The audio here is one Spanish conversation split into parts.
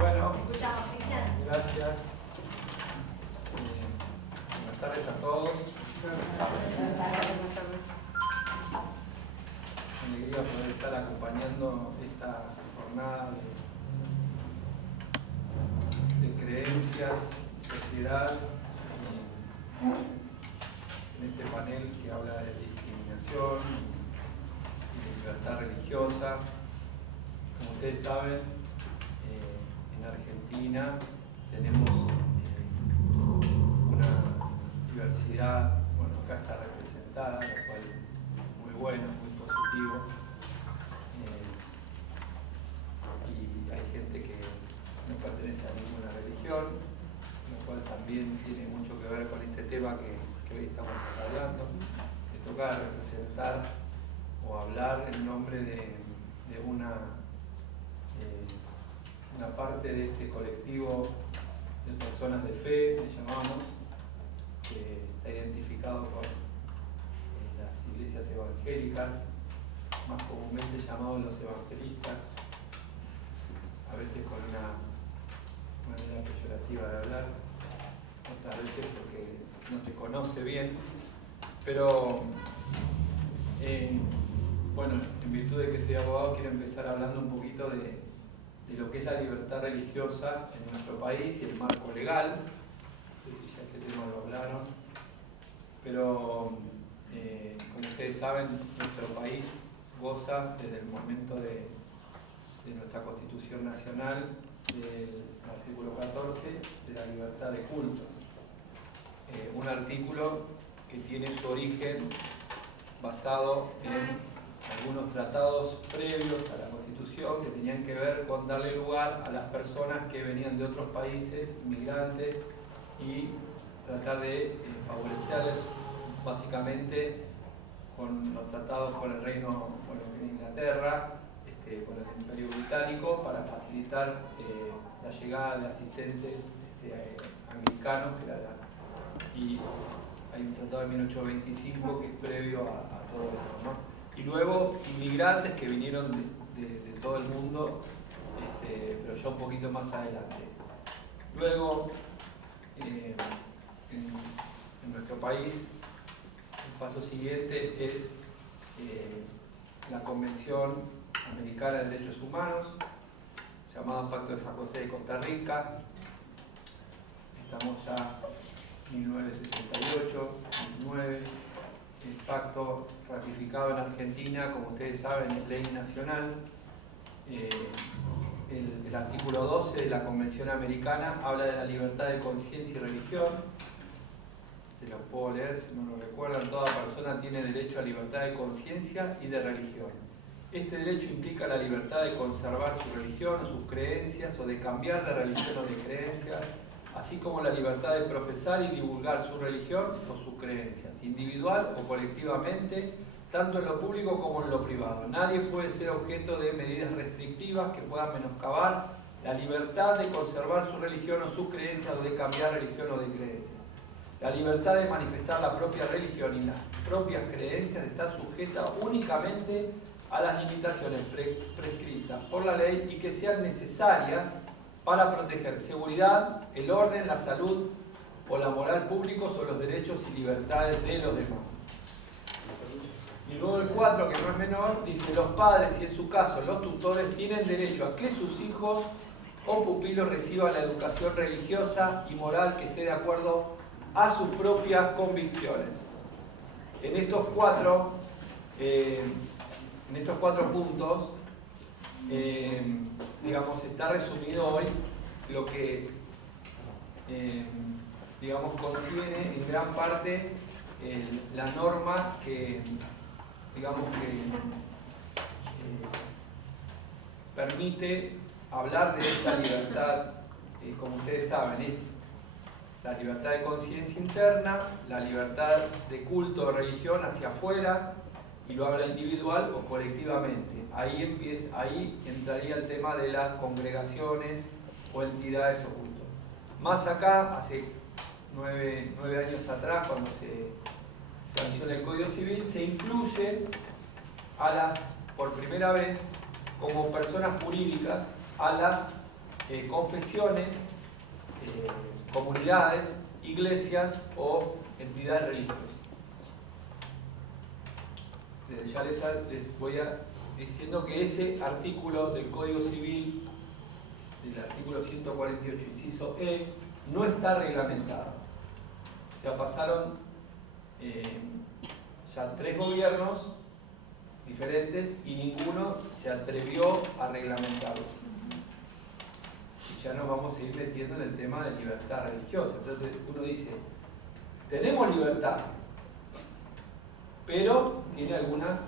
Bueno, Escuchamos, Cristian. gracias. Buenas tardes a todos. Alegría poder estar acompañando esta jornada de creencias, sociedad, en este panel que habla de discriminación y de libertad religiosa. Como ustedes saben, en Argentina tenemos una diversidad, bueno, acá está representada, lo cual es muy bueno, muy positivo. Y hay gente que no pertenece a ninguna religión, lo cual también tiene mucho que ver con este tema que hoy estamos hablando. Me toca representar o hablar en nombre de una parte de este colectivo de personas de fe, le llamamos, que está identificado con las iglesias evangélicas, más comúnmente llamados los evangelistas, a veces con una manera peyorativa de hablar, otras veces porque no se conoce bien, pero bueno, en virtud de que soy abogado, quiero empezar hablando un poquito de lo que es la libertad religiosa en nuestro país y el marco legal. No sé si ya este tema lo hablaron, pero como ustedes saben, nuestro país goza desde el momento de nuestra Constitución Nacional del artículo 14 de la libertad de culto. Un artículo que tiene su origen basado en algunos tratados previos a la Constitución que tenían que ver con darle lugar a las personas que venían de otros países, inmigrantes, y tratar de favorecerles básicamente con los tratados con el Reino de Inglaterra, con el Imperio Británico, para facilitar la llegada de asistentes americanos, y hay un tratado de 1825 que es previo a todo esto, ¿no? Y luego inmigrantes que vinieron de todo el mundo, pero ya un poquito más adelante. Luego, en nuestro país, el paso siguiente es la Convención Americana de Derechos Humanos, llamada Pacto de San José de Costa Rica. Estamos ya en 1968, 19. El pacto ratificado en Argentina, como ustedes saben, es ley nacional. El artículo 12 de la Convención Americana habla de la libertad de conciencia y religión. Se los puedo leer si no lo recuerdan. Toda persona tiene derecho a libertad de conciencia y de religión. Este derecho implica la libertad de conservar su religión o sus creencias, o de cambiar de religión o de creencias, así como la libertad de profesar y divulgar su religión o sus creencias, individual o colectivamente, tanto en lo público como en lo privado. Nadie puede ser objeto de medidas restrictivas que puedan menoscabar la libertad de conservar su religión o sus creencias, o de cambiar religión o de creencias. La libertad de manifestar la propia religión y las propias creencias está sujeta únicamente a las limitaciones prescritas por la ley y que sean necesarias para proteger seguridad, el orden, la salud o la moral públicos o los derechos y libertades de los demás. Y luego el 4, que no es menor, dice: los padres y en su caso los tutores tienen derecho a que sus hijos o pupilos reciban la educación religiosa y moral que esté de acuerdo a sus propias convicciones. En estos cuatro puntos, digamos, está resumido hoy lo que, digamos, contiene en gran parte la norma que, digamos, que permite hablar de esta libertad. Como ustedes saben, es la libertad de conciencia interna, la libertad de culto o religión hacia afuera, y lo habla individual o colectivamente. Ahí entraría el tema de las congregaciones o entidades o cultos. Más acá, hace 9 años atrás, cuando se sanciona el Código Civil, se incluye por primera vez, como personas jurídicas, a las confesiones, comunidades, iglesias o entidades religiosas. Ya les voy diciendo que ese artículo del Código Civil, del artículo 148, inciso E, no está reglamentado. Ya pasaron ya 3 gobiernos diferentes y ninguno se atrevió a reglamentarlo. Y ya nos vamos a ir metiendo en el tema de libertad religiosa. Entonces uno dice, tenemos libertad, pero tiene algunas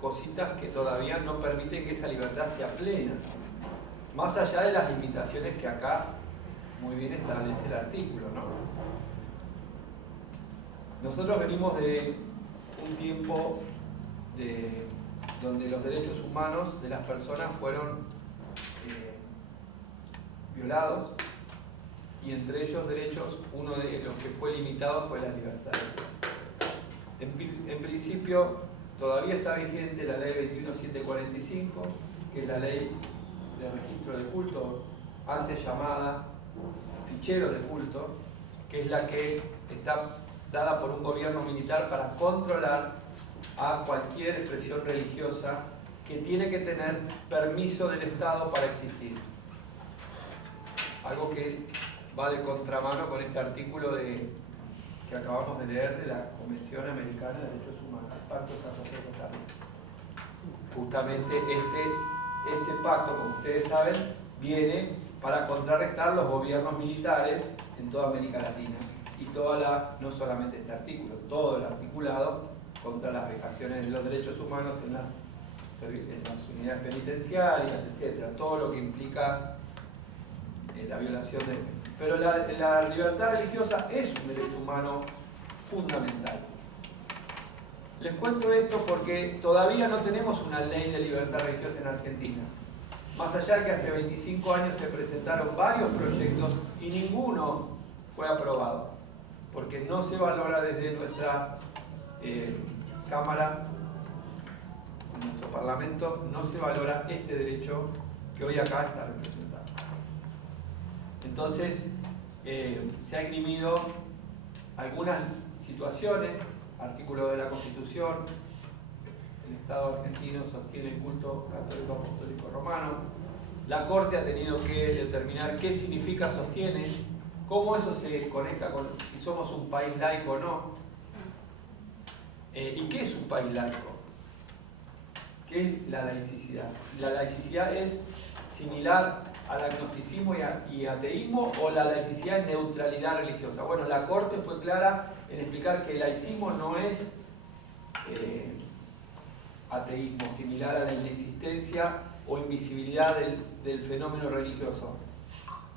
cositas que todavía no permiten que esa libertad sea plena, más allá de las limitaciones que acá muy bien establece el artículo, ¿no? Nosotros venimos de un tiempo donde los derechos humanos de las personas fueron violados, y entre ellos derechos, uno de los que fue limitado fue la libertad. En principio todavía está vigente la ley 21745, que es la ley de registro de culto, antes llamada fichero de culto, que es la que está dada por un gobierno militar para controlar a cualquier expresión religiosa que tiene que tener permiso del Estado para existir. Algo que va de contramano con este artículo que acabamos de leer de la Convención Americana de Derechos Humanos, el Pacto de San José de Costa Rica. Justamente este pacto, como ustedes saben, viene para contrarrestar los gobiernos militares en toda América Latina y no solamente este artículo, todo el articulado contra las vejaciones de los derechos humanos en las unidades penitenciarias, etcétera, todo lo que implica la violación de... Pero la libertad religiosa es un derecho humano fundamental. Les cuento esto porque todavía no tenemos una ley de libertad religiosa en Argentina. Más allá de que hace 25 años se presentaron varios proyectos y ninguno fue aprobado, porque no se valora desde nuestra Cámara, nuestro Parlamento, no se valora este derecho que hoy acá está representado. Entonces, se ha esgrimido algunas situaciones, artículo de la Constitución, el Estado argentino sostiene el culto católico apostólico romano, la Corte ha tenido que determinar qué significa sostiene, cómo eso se conecta con si somos un país laico o no, y qué es un país laico, qué es la laicidad. La laicidad es similar al agnosticismo y ateísmo, o la laicidad es neutralidad religiosa. Bueno, la Corte fue clara en explicar que el laicismo no es ateísmo, similar a la inexistencia o invisibilidad del fenómeno religioso,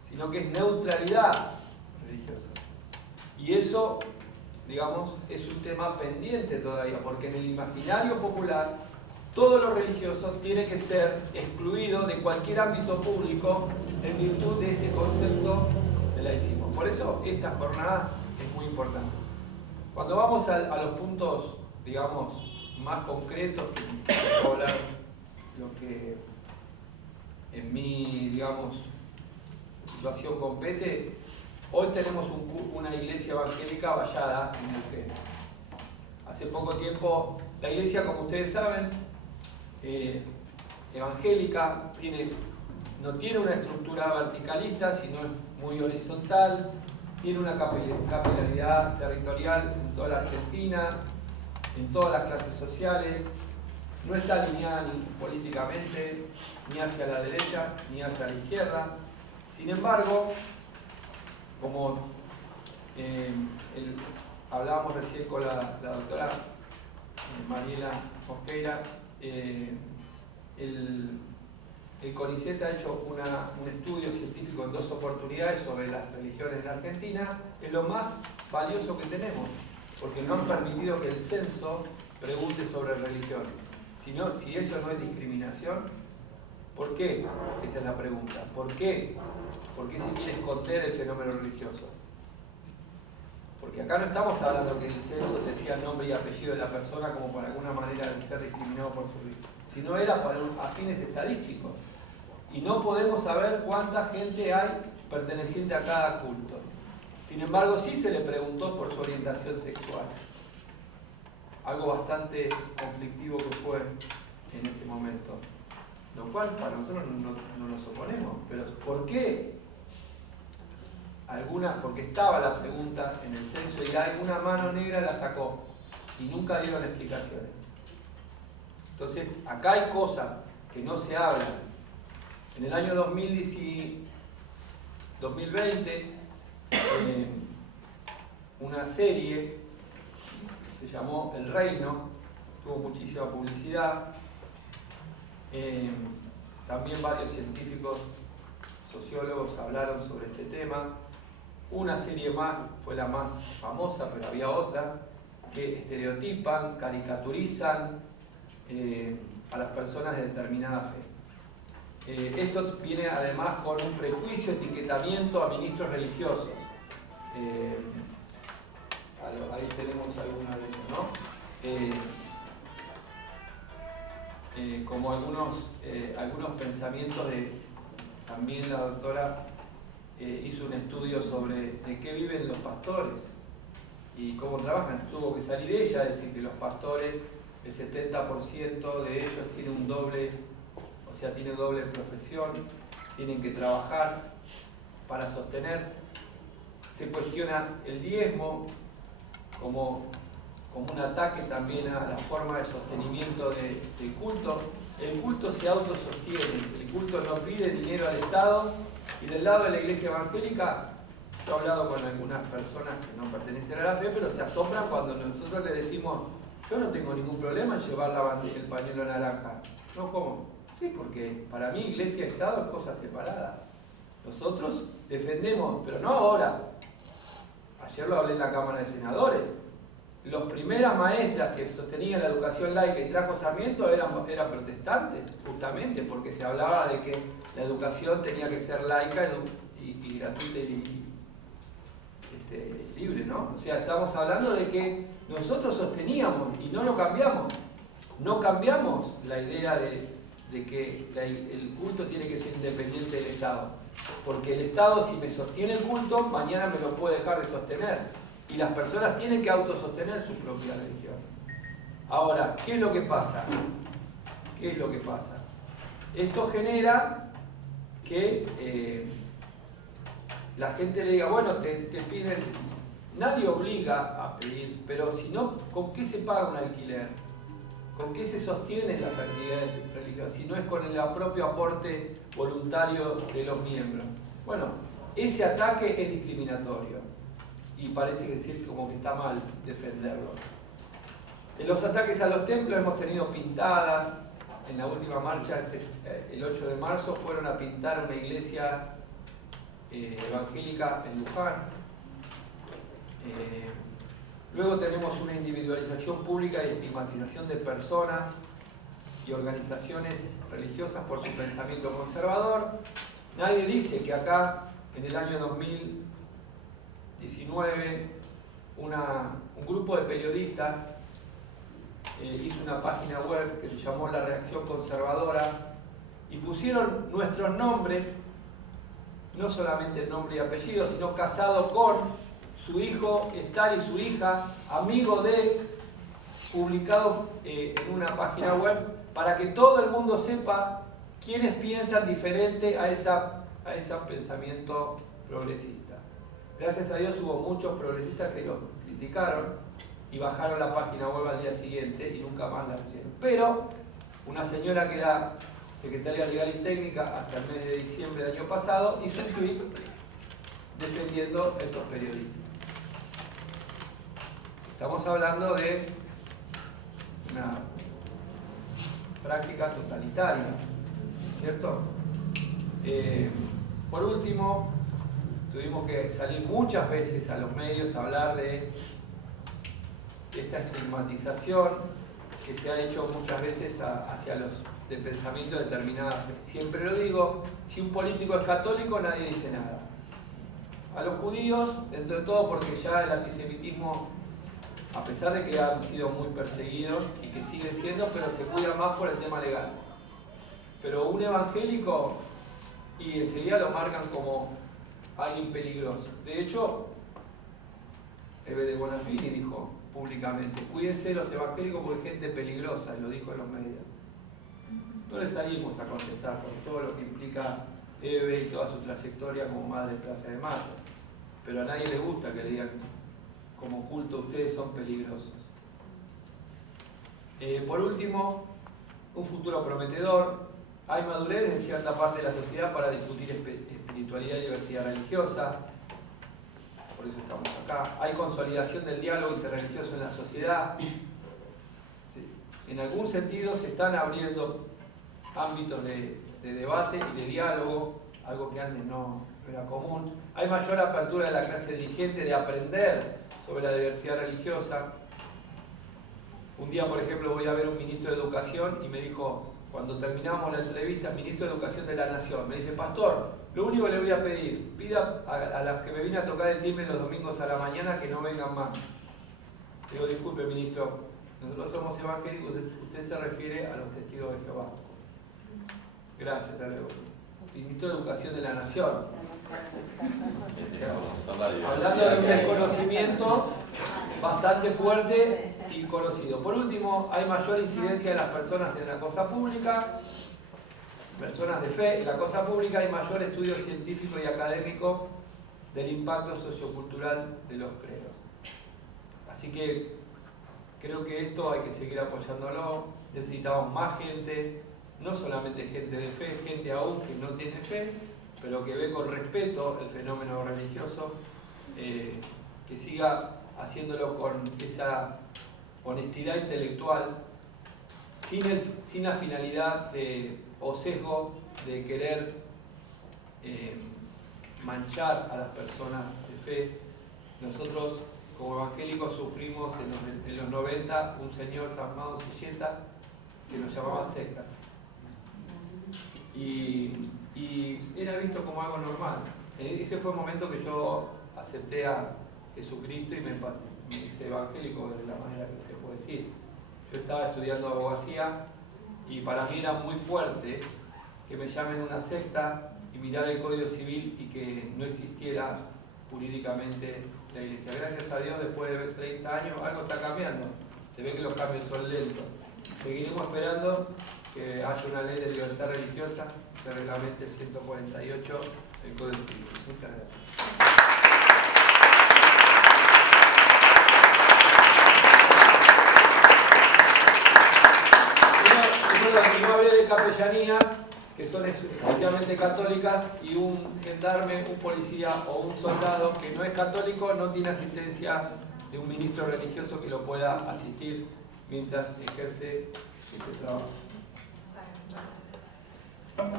sino que es neutralidad religiosa. Y eso, digamos, es un tema pendiente todavía, porque en el imaginario popular todo lo religioso tiene que ser excluido de cualquier ámbito público en virtud de este concepto de laicismo. Por eso esta jornada es muy importante. Cuando vamos a los puntos, digamos, más concretos, que voy a hablar lo que en mi, digamos, situación compete, hoy tenemos una iglesia evangélica vallada en Neuquén. Hace poco tiempo, la iglesia, como ustedes saben, evangélica, no tiene una estructura verticalista, sino es muy horizontal, tiene una capilaridad territorial en toda la Argentina, en todas las clases sociales, no está alineada ni políticamente, ni hacia la derecha, ni hacia la izquierda. Sin embargo, como hablábamos recién con la doctora Mariela Mosqueira, el CONICET ha hecho un estudio científico en 2 oportunidades sobre las religiones en Argentina. Es lo más valioso que tenemos, porque no han permitido que el censo pregunte sobre religión. Si eso no es discriminación, ¿por qué? Esta es la pregunta. ¿Por qué? ¿Por qué se quiere esconder el fenómeno religioso? Porque acá no estamos hablando que el censo decía nombre y apellido de la persona como por alguna manera de ser discriminado por su religión, sino era a fines estadísticos. y no podemos saber cuánta gente hay perteneciente a cada culto. Sin embargo, sí se le preguntó por su orientación sexual. Algo bastante conflictivo que fue en ese momento. Lo cual para nosotros no nos oponemos. Pero ¿por qué? Porque estaba la pregunta en el censo y alguna mano negra la sacó y nunca dieron explicaciones. Entonces, acá hay cosas que no se hablan. En el año 2020, una serie se llamó El Reino, tuvo muchísima publicidad. También varios científicos, sociólogos hablaron sobre este tema. Una serie más fue la más famosa, pero había otras que estereotipan, caricaturizan a las personas de determinada fe. Esto viene además con un prejuicio, etiquetamiento a ministros religiosos. Ahí tenemos alguna de ellos, ¿no? Como algunos pensamientos de... También la doctora hizo un estudio sobre de qué viven los pastores y cómo trabajan. Tuvo que salir ella a decir que los pastores, el 70% de ellos tienen tiene doble profesión, tienen que trabajar para sostener. Se cuestiona el diezmo como un ataque también a la forma de sostenimiento del culto. El culto se autosostiene, el culto no pide dinero al Estado, y del lado de la iglesia evangélica, yo he hablado con algunas personas que no pertenecen a la fe, pero se asombran cuando nosotros les decimos, yo no tengo ningún problema en llevar el pañuelo naranja. No, ¿cómo? Sí, porque para mí iglesia y Estado es cosa separada. Nosotros defendemos, pero no ahora. Ayer lo hablé en la Cámara de Senadores. Las primeras maestras que sostenían la educación laica y trajo Sarmiento eran protestantes, justamente porque se hablaba de que la educación tenía que ser laica y gratuita y libre, ¿no? O sea, estamos hablando de que nosotros sosteníamos y no lo cambiamos. No cambiamos la idea de que el culto tiene que ser independiente del Estado. Porque el Estado, si me sostiene el culto, mañana me lo puede dejar de sostener. Y las personas tienen que autosostener su propia religión. Ahora, ¿qué es lo que pasa? ¿Qué es lo que pasa? Esto genera que la gente le diga, bueno, te piden, nadie obliga a pedir, pero si no, ¿con qué se paga un alquiler? ¿Con qué se sostienen las actividades religiosas? Si no es con el propio aporte voluntario de los miembros. Bueno, ese ataque es discriminatorio y parece decir como que está mal defenderlo. En los ataques a los templos hemos tenido pintadas. En la última marcha, el 8 de marzo, fueron a pintar una iglesia evangélica en Luján. Luego tenemos una individualización pública y estigmatización de personas y organizaciones religiosas por su pensamiento conservador. Nadie dice que acá, en el año 2019, un grupo de periodistas hizo una página web que se llamó La Reacción Conservadora y pusieron nuestros nombres, no solamente el nombre y apellido, sino casado con su hijo, tal y su hija, amigo de, publicado en una página web, para que todo el mundo sepa quiénes piensan diferente a ese pensamiento progresista. Gracias a Dios hubo muchos progresistas que lo criticaron y bajaron la página web al día siguiente y nunca más la pusieron. Pero una señora que era secretaria legal y técnica hasta el mes de diciembre del año pasado hizo un tweet defendiendo a esos periodistas. Estamos hablando de una práctica totalitaria, ¿cierto? Por último, tuvimos que salir muchas veces a los medios a hablar de esta estigmatización que se ha hecho muchas veces hacia los de pensamiento de determinada fe. Siempre lo digo, si un político es católico nadie dice nada. A los judíos, dentro de todo, porque ya el antisemitismo, a pesar de que han sido muy perseguidos y que siguen siendo, pero se cuidan más por el tema legal. Pero un evangélico y enseguida lo marcan como alguien peligroso. De hecho, Eve de Bonafini dijo públicamente: cuídense los evangélicos porque hay gente peligrosa, y lo dijo en los medios. No le salimos a contestar por todo lo que implica Eve y toda su trayectoria como madre de Plaza de Mayo, pero a nadie le gusta que le digan como culto ustedes son peligrosos. Por último, un futuro prometedor. Hay madurez en cierta parte de la sociedad para discutir espiritualidad y diversidad religiosa, por eso estamos acá. Hay consolidación del diálogo interreligioso en la sociedad. Sí. En algún sentido se están abriendo ámbitos de debate y de diálogo, algo que antes no era común. Hay mayor apertura de la clase dirigente de aprender sobre la diversidad religiosa. Un día, por ejemplo, voy a ver un ministro de Educación y me dijo, cuando terminamos la entrevista, ministro de Educación de la Nación, me dice: pastor, lo único que le voy a pedir, pida a las que me vine a tocar el timbre los domingos a la mañana que no vengan más. Digo: disculpe, ministro, nosotros somos evangélicos, usted se refiere a los testigos de Jehová. Gracias, hasta luego. Ministro de Educación de la Nación. Hablando de un desconocimiento bastante fuerte y conocido. Por último, hay mayor incidencia de las personas en la cosa pública, personas de fe en la cosa pública, hay mayor estudio científico y académico del impacto sociocultural de los credos. Así que creo que esto hay que seguir apoyándolo. Necesitamos más gente, no solamente gente de fe, gente aún que no tiene fe, pero que ve con respeto el fenómeno religioso, que siga haciéndolo con esa honestidad intelectual, sin la finalidad o sesgo de querer manchar a las personas de fe. Nosotros como evangélicos sufrimos en los 90 un señor llamado Silleta que nos llamaba sectas. Y era visto como algo normal. Ese fue el momento que yo acepté a Jesucristo y me hice evangélico de la manera que usted puede decir. Yo estaba estudiando abogacía y para mí era muy fuerte que me llamen una secta y mirar el Código Civil y que no existiera jurídicamente la Iglesia. Gracias a Dios, después de 30 años, algo está cambiando. Se ve que los cambios son lentos. Seguiremos esperando que haya una ley de libertad religiosa que reglamente el 148 del Código Civil. Muchas gracias. No hablé de capellanías, que son especialmente católicas, y un gendarme, un policía o un soldado que no es católico no tiene asistencia de un ministro religioso que lo pueda asistir mientras ejerce este trabajo. Bueno,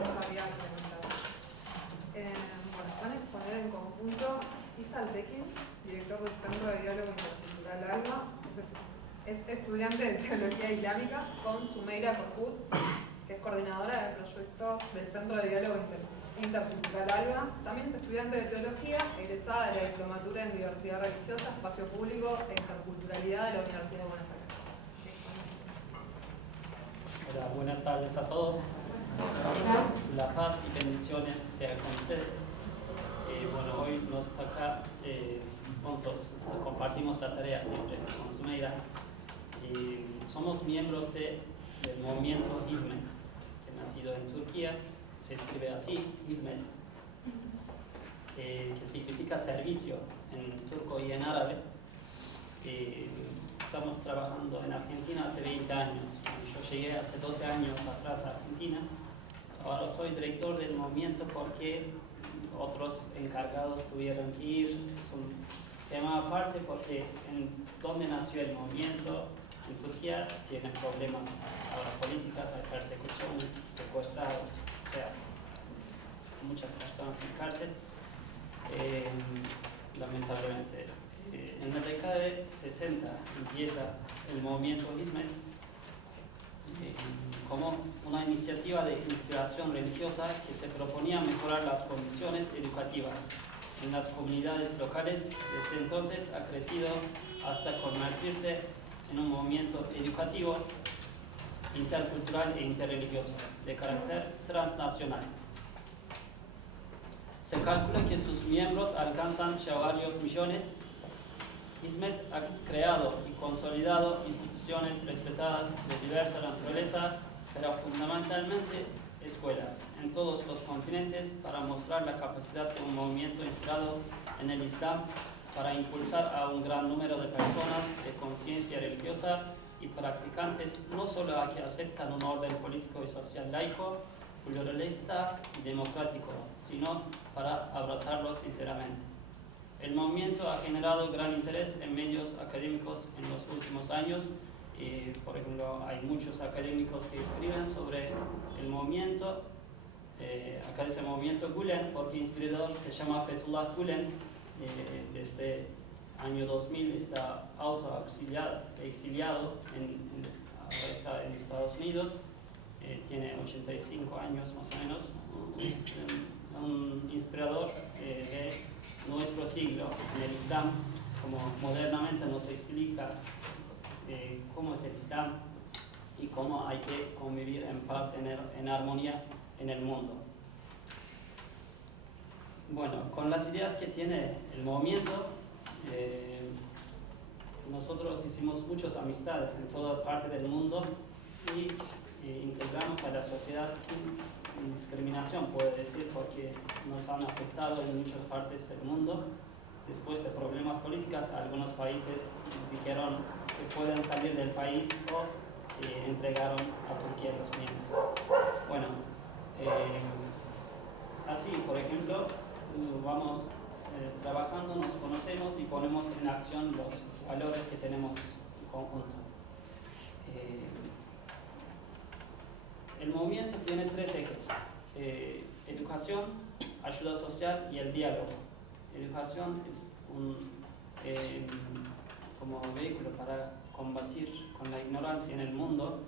van a exponer en conjunto Isa Altekin, director del Centro de Diálogo Intercultural ALBA, es estudiante de Teología Islámica, con Sumeira Corput, que es coordinadora de proyectos del Centro de Diálogo Intercultural ALBA. También es estudiante de Teología, egresada de la Diplomatura en Diversidad Religiosa, Espacio Público e Interculturalidad de la Universidad de Buenos Aires. Hola, buenas tardes a todos. La paz y bendiciones sean con ustedes. Bueno, hoy nos toca juntos, compartimos la tarea siempre con Sumeira. Somos miembros del movimiento Hizmet, que nacido en Turquía, se escribe así, Hizmet, que significa servicio en turco y en árabe. Estamos trabajando en Argentina hace 20 años. Yo llegué hace 12 años atrás a Argentina. Ahora soy director del movimiento porque otros encargados tuvieron que ir. Es un tema aparte porque en donde nació el movimiento, en Turquía, tienen problemas ahora políticas, hay persecuciones, secuestrados, o sea, muchas personas en cárcel, lamentablemente. En la década de 60 empieza el movimiento Hizmet como una iniciativa de inspiración religiosa que se proponía mejorar las condiciones educativas en las comunidades locales. Desde entonces ha crecido hasta convertirse en un movimiento educativo, intercultural e interreligioso de carácter transnacional. Se calcula que sus miembros alcanzan ya varios millones. Hizmet ha creado y consolidado instituciones respetadas de diversa naturaleza, pero fundamentalmente escuelas en todos los continentes para mostrar la capacidad de un movimiento inspirado en el Islam para impulsar a un gran número de personas de conciencia religiosa y practicantes, no solo a que aceptan un orden político y social laico, pluralista y democrático, sino para abrazarlo sinceramente. El movimiento ha generado gran interés en medios académicos en los últimos años. Por ejemplo, hay muchos académicos que escriben sobre el movimiento. Acá dice movimiento Gülen, porque inspirador se llama Fethullah Gülen. Desde año 2000 está exiliado ahora está en Estados Unidos. Tiene 85 años más o menos. Un inspirador de nuestro siglo en el Islam, como modernamente nos explica cómo es el Islam y cómo hay que convivir en paz, en armonía en el mundo. Bueno, con las ideas que tiene el movimiento, nosotros hicimos muchas amistades en toda parte del mundo y integramos a la sociedad sin discriminación, puedo decir, porque nos han aceptado en muchas partes del mundo. Después de problemas políticos, algunos países dijeron que pueden salir del país o entregaron a Turquía los miembros. Bueno, así, por ejemplo, vamos trabajando, nos conocemos y ponemos en acción los valores que tenemos en conjunto. El movimiento tiene tres ejes: educación, ayuda social y el diálogo. Educación es como vehículo para combatir con la ignorancia en el mundo,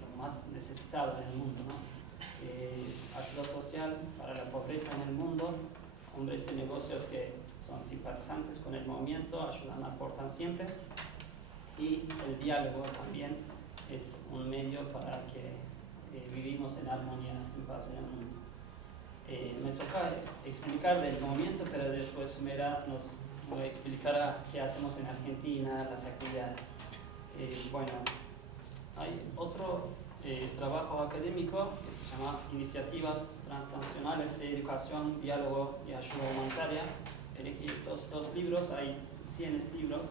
lo más necesitado en el mundo, ¿no? Ayuda social para la pobreza en el mundo, hombres de negocios que son simpatizantes con el movimiento, ayudan, aportan siempre, y el diálogo también es un medio para que vivimos en armonía, en paz en el mundo. Me toca explicar del movimiento, pero después Sumera nos explicará qué hacemos en Argentina, las actividades. Bueno, hay otro trabajo académico que se llama Iniciativas Transnacionales de Educación, Diálogo y Ayuda Humanitaria. Elegí estos dos libros, hay 100 libros.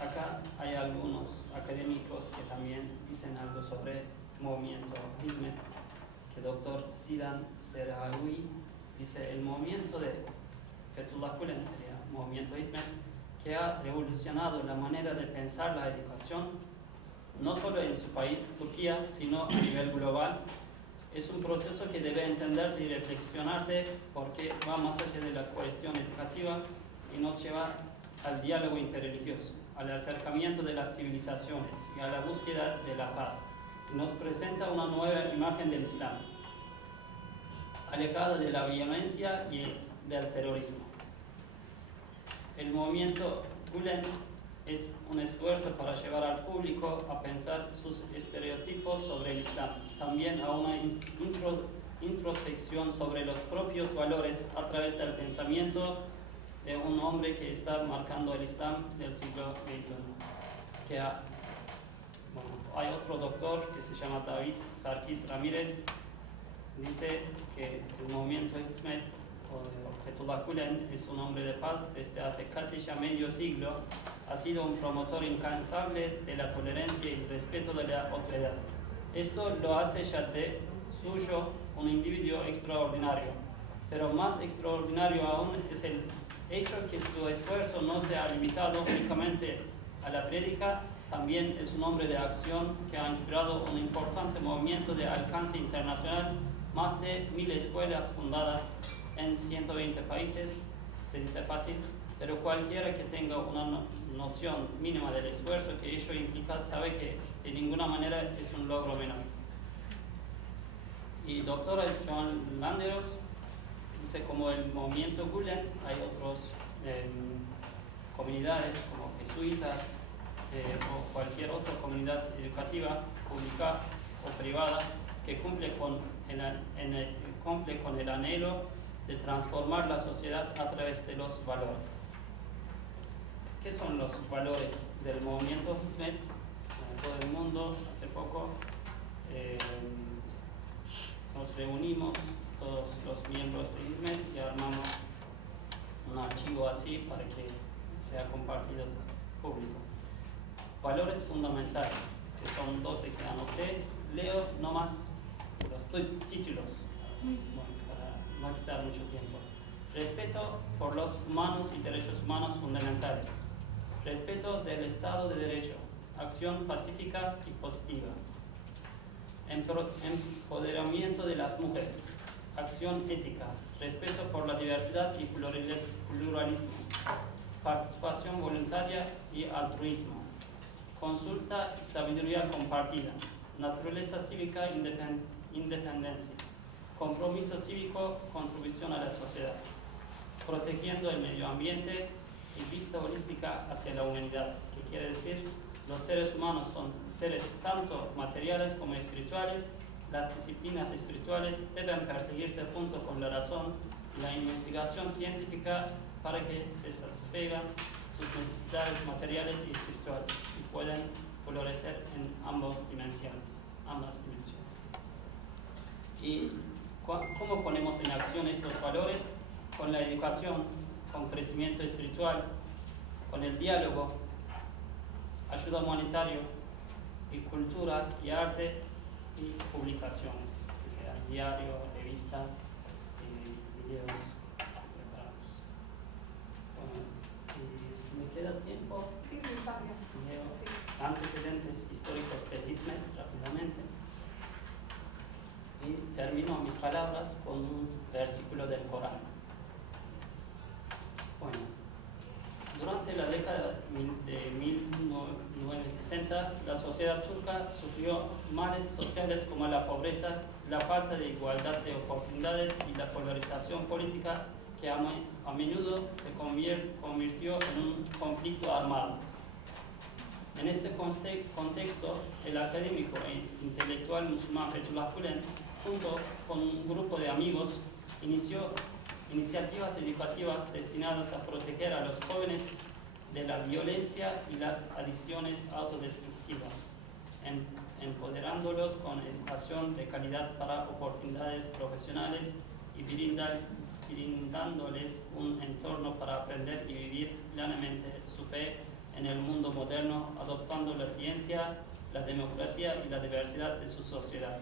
Acá hay algunos académicos que también dicen algo sobre movimiento Hizmet, que el doctor Sidan Seraoui dice: el movimiento de Fethullah Gülen sería movimiento Hizmet, que ha revolucionado la manera de pensar la educación, no solo en su país, Turquía, sino a nivel global. Es un proceso que debe entenderse y reflexionarse porque va más allá de la cuestión educativa y nos lleva al diálogo interreligioso, al acercamiento de las civilizaciones y a la búsqueda de la paz. Y nos presenta una nueva imagen del Islam, alejada de la violencia y del terrorismo. El movimiento Gülen es un esfuerzo para llevar al público a pensar sus estereotipos sobre el Islam, también a una introspección sobre los propios valores a través del pensamiento de un hombre que está marcando el Islam del siglo XXI. Hay otro doctor que se llama David Sarkis Ramírez, dice que el movimiento Hizmet o Fethullah Gülen es un hombre de paz desde hace casi ya medio siglo. Ha sido un promotor incansable de la tolerancia y el respeto de la otredad. Esto lo hace ya de suyo un individuo extraordinario, pero más extraordinario aún es el hecho que su esfuerzo no se ha limitado únicamente a la prédica. También es un hombre de acción que ha inspirado un importante movimiento de alcance internacional, más de 1000 escuelas fundadas en 120 países. Se dice fácil, pero cualquiera que tenga una noción mínima del esfuerzo que ello implica sabe que de ninguna manera es un logro menor. Y doctora Joan Landeros dice: como el movimiento Gülen, hay otras comunidades como jesuitas o cualquier otra comunidad educativa, pública o privada, que cumple con el anhelo de transformar la sociedad a través de los valores. ¿Qué son los valores del movimiento Hizmet? En todo el mundo, hace poco, nos reunimos todos los miembros de Hizmet y armamos un archivo así para que sea compartido público. Valores fundamentales, que son 12 que anoté. Leo nomás los títulos, bueno, para no quitar mucho tiempo. Respeto por los humanos y derechos humanos fundamentales. Respeto del Estado de Derecho. Acción pacífica y positiva. Empoderamiento de las mujeres. Acción ética. Respeto por la diversidad y pluralismo. Participación voluntaria y altruismo. Consulta y sabiduría compartida. Naturaleza cívica e independencia. Compromiso cívico, contribución a la sociedad. Protegiendo el medio ambiente y vista holística hacia la humanidad. ¿Qué quiere decir? Los seres humanos son seres tanto materiales como espirituales. Las disciplinas espirituales deben perseguirse junto con la razón y la investigación científica para que se satisfagan sus necesidades materiales y espirituales y pueden florecer en ambas dimensiones. ¿Y cómo ponemos en acción estos valores? Con la educación, con crecimiento espiritual, con el diálogo, ayuda humanitaria y cultura y arte y publicaciones, que sea diario, revista y videos preparados. Bueno, y si me queda tiempo, Sí, está bien. leo Sí. antecedentes históricos del Hizmet rápidamente. Y termino mis palabras con un versículo del Corán. Bueno, durante la década de 1960, la sociedad turca sufrió males sociales como la pobreza, la falta de igualdad de oportunidades y la polarización política que a menudo se convirtió en un conflicto armado. En este contexto, el académico e intelectual musulmán Fethullah Gülen, junto con un grupo de amigos, inició iniciativas educativas destinadas a proteger a los jóvenes de la violencia y las adicciones autodestructivas, empoderándolos con educación de calidad para oportunidades profesionales y brindándoles un entorno para aprender y vivir plenamente su fe en el mundo moderno, adoptando la ciencia, la democracia y la diversidad de su sociedad.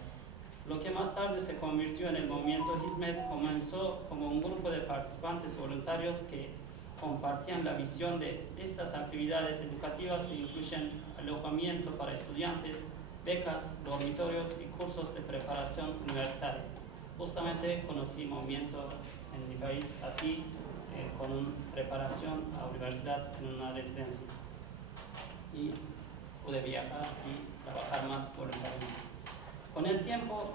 Lo que más tarde se convirtió en el movimiento Hizmet comenzó como un grupo de participantes voluntarios que compartían la visión de estas actividades educativas que incluyen alojamiento para estudiantes, becas, dormitorios y cursos de preparación universitaria. Justamente conocí movimiento en mi país así, con una preparación a la universidad en una residencia. Y pude viajar y trabajar más voluntariamente. Con el tiempo,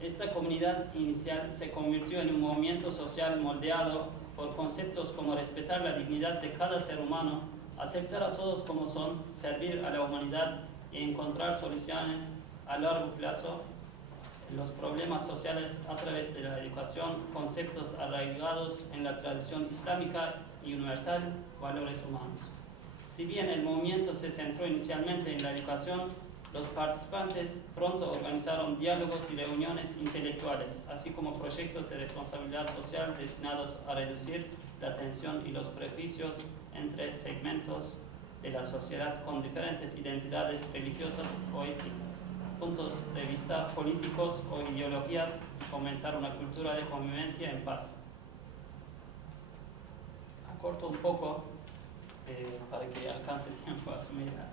esta comunidad inicial se convirtió en un movimiento social moldeado por conceptos como respetar la dignidad de cada ser humano, aceptar a todos como son, servir a la humanidad y encontrar soluciones a largo plazo en los problemas sociales a través de la educación, conceptos arraigados en la tradición islámica y universal, valores humanos. Si bien el movimiento se centró inicialmente en la educación, los participantes pronto organizaron diálogos y reuniones intelectuales, así como proyectos de responsabilidad social destinados a reducir la tensión y los prejuicios entre segmentos de la sociedad con diferentes identidades religiosas o étnicas, puntos de vista políticos o ideologías y fomentar una cultura de convivencia en paz. Acorto un poco para que alcance tiempo a su medida.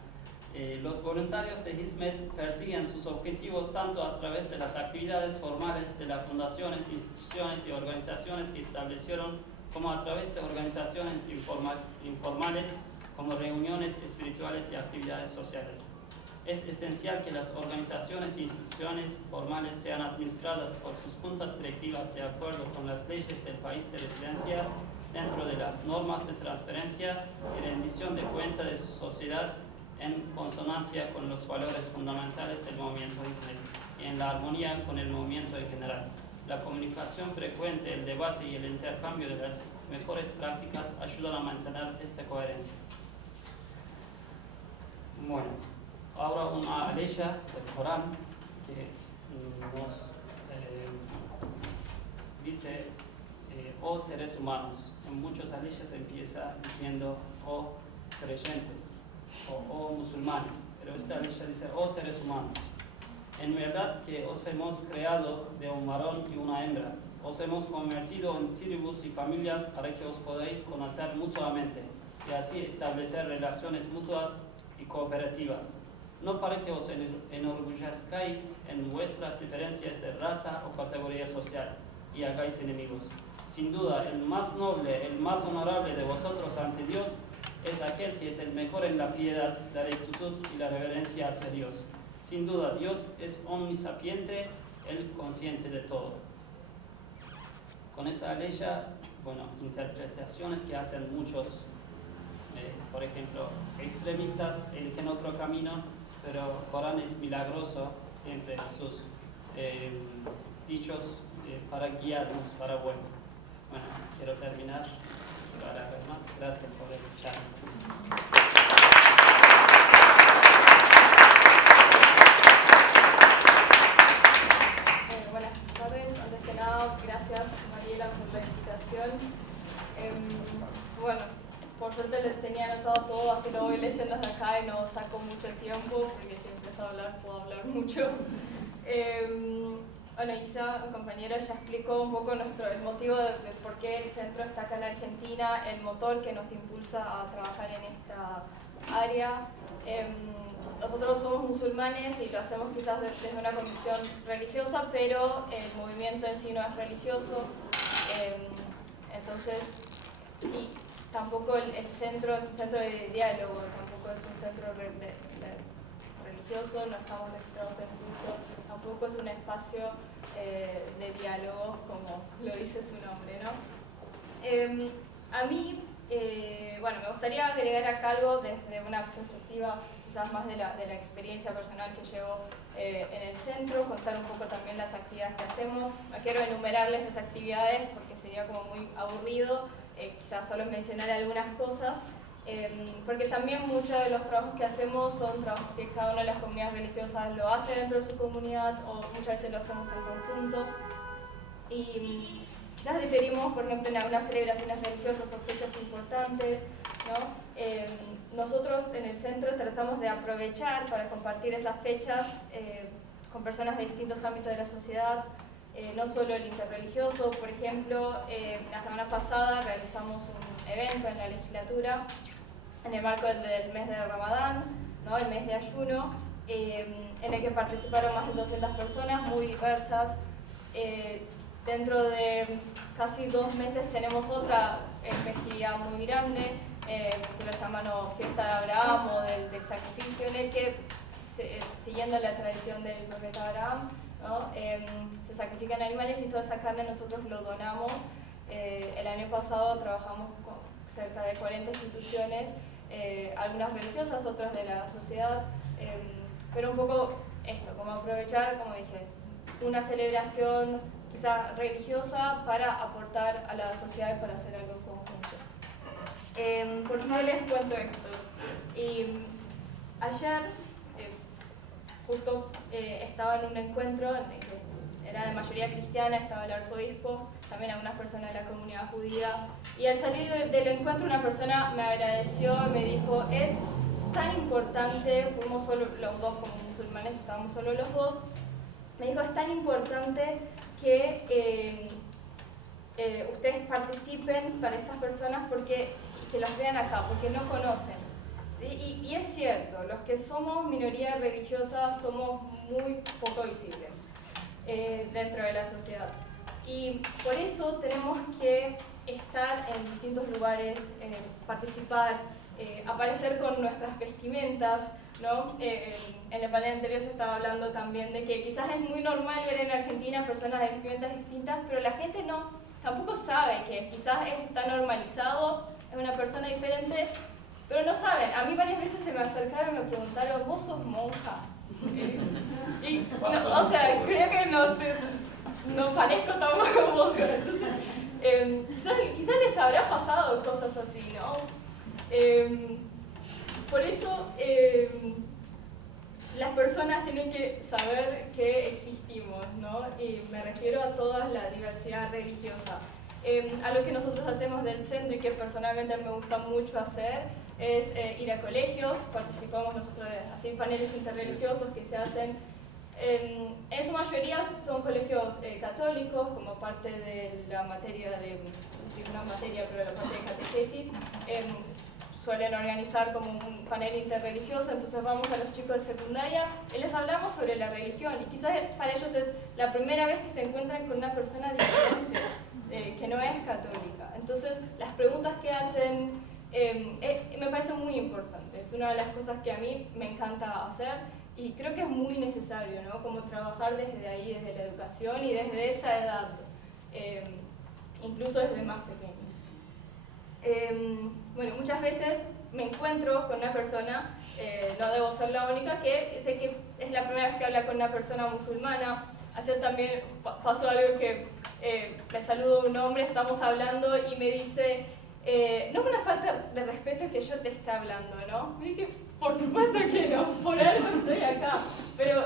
Los voluntarios de Hizmet persiguen sus objetivos tanto a través de las actividades formales de las fundaciones, instituciones y organizaciones que establecieron, como a través de organizaciones informales como reuniones espirituales y actividades sociales. Es esencial que las organizaciones e instituciones formales sean administradas por sus juntas directivas de acuerdo con las leyes del país de residencia, dentro de las normas de transparencia y rendición de cuenta de su sociedad, en consonancia con los valores fundamentales del movimiento Hizmet y en la armonía con el movimiento en general. La comunicación frecuente, el debate y el intercambio de las mejores prácticas ayudan a mantener esta coherencia. Bueno, ahora una aleya del Corán que nos dice, oh seres humanos. En muchos aleyas empieza diciendo, oh creyentes, o oh musulmanes, pero esta aleya dice, oh seres humanos. En verdad que os hemos creado de un varón y una hembra. Os hemos convertido en tribus y familias para que os podáis conocer mutuamente y así establecer relaciones mutuas y cooperativas. No para que os enorgullezcáis en vuestras diferencias de raza o categoría social y hagáis enemigos. Sin duda, el más noble, el más honorable de vosotros ante Dios es aquel que es el mejor en la piedad, la rectitud y la reverencia hacia Dios. Sin duda, Dios es omnisapiente, el consciente de todo. Con esa aleya, interpretaciones que hacen muchos, por ejemplo, extremistas, eligen otro camino, pero el Corán es milagroso siempre en sus dichos para guiarnos para bueno. Bueno, quiero terminar, quiero alargar más. Gracias por escuchar. Buenas tardes, antes que nada, gracias Mariela por la invitación. Bueno, por suerte les tenía anotado todo, así lo voy leyendo desde acá y no saco mucho tiempo, porque si empiezo a hablar puedo hablar mucho. Bueno, Isa, mi compañera, ya explicó un poco el motivo de por qué el centro está acá en Argentina, el motor que nos impulsa a trabajar en esta área. Nosotros somos musulmanes y lo hacemos quizás desde una convicción religiosa, pero el movimiento en sí no es religioso. Entonces, y tampoco el centro es un centro de diálogo, tampoco es un centro religioso, no estamos registrados en culto, tampoco es un espacio de diálogo, como lo dice su nombre, ¿no? A mí, me gustaría agregar acá algo desde una perspectiva quizás más de la experiencia personal que llevo en el centro, contar un poco también las actividades que hacemos. No quiero enumerarles las actividades porque sería como muy aburrido, quizás solo mencionar algunas cosas, porque también muchos de los trabajos que hacemos son trabajos que cada una de las comunidades religiosas lo hace dentro de su comunidad o muchas veces lo hacemos en conjunto. Y quizás diferimos, por ejemplo, en algunas celebraciones religiosas o fechas importantes, ¿no? Nosotros en el centro tratamos de aprovechar para compartir esas fechas con personas de distintos ámbitos de la sociedad, no solo el interreligioso. Por ejemplo, la semana pasada realizamos un evento en la legislatura en el marco del mes de Ramadán, ¿no? El mes de ayuno, en el que participaron más de 200 personas muy diversas. Dentro de casi 2 meses tenemos otra festividad muy grande, que lo llaman Fiesta de Abraham o del sacrificio, en el que, siguiendo la tradición del profeta Abraham, ¿no? Se sacrifican animales y toda esa carne nosotros lo donamos. El año pasado trabajamos con cerca de 40 instituciones, algunas religiosas, otras de la sociedad, pero un poco esto, como aprovechar, como dije, una celebración quizás religiosa para aportar a la sociedad y para hacer algo en conjunto. ¿Por qué no les cuento esto? Ayer justo estaba en un encuentro en el que era de mayoría cristiana, estaba el arzobispo, también algunas personas de la comunidad judía, y al salir del encuentro una persona me agradeció y me dijo, es tan importante, fuimos solo los dos como musulmanes, estábamos solo los dos, me dijo, es tan importante que ustedes participen para estas personas porque que los vean acá, porque no conocen. ¿Sí? Y es cierto, los que somos minoría religiosa somos muy poco visibles dentro de la sociedad. Y por eso tenemos que estar en distintos lugares, participar, aparecer con nuestras vestimentas, ¿no? En el panel anterior se estaba hablando también de que quizás es muy normal ver en Argentina personas de vestimentas distintas, pero la gente tampoco sabe que quizás está normalizado, es una persona diferente, pero no saben. A mí varias veces se me acercaron y me preguntaron, ¿vos sos monja? O sea, creo que no no parezco tampoco poco. Entonces, quizás les habrá pasado cosas así, ¿no? Por eso las personas tienen que saber que existimos, ¿no? Y me refiero a toda la diversidad religiosa. A lo que nosotros hacemos del centro y que personalmente me gusta mucho hacer es ir a colegios, participamos nosotros de así paneles interreligiosos que se hacen, en su mayoría son colegios católicos como parte de la materia de, no sé si una materia, pero la parte de catequesis, suelen organizar como un panel interreligioso, entonces vamos a los chicos de secundaria y les hablamos sobre la religión y quizás para ellos es la primera vez que se encuentran con una persona diferente, que no es católica. Entonces las preguntas que hacen me parecen muy importantes, es una de las cosas que a mí me encanta hacer y creo que es muy necesario, ¿no? Como trabajar desde ahí, desde la educación y desde esa edad, incluso desde más pequeños. Bueno, muchas veces me encuentro con una persona, no debo ser la única, que sé que es la primera vez que habla con una persona musulmana. Ayer también pasó algo que me saludo un hombre, estamos hablando y me dice, no es una falta de respeto que yo te esté hablando, ¿no? Y dije, por supuesto que no, por algo estoy acá. Pero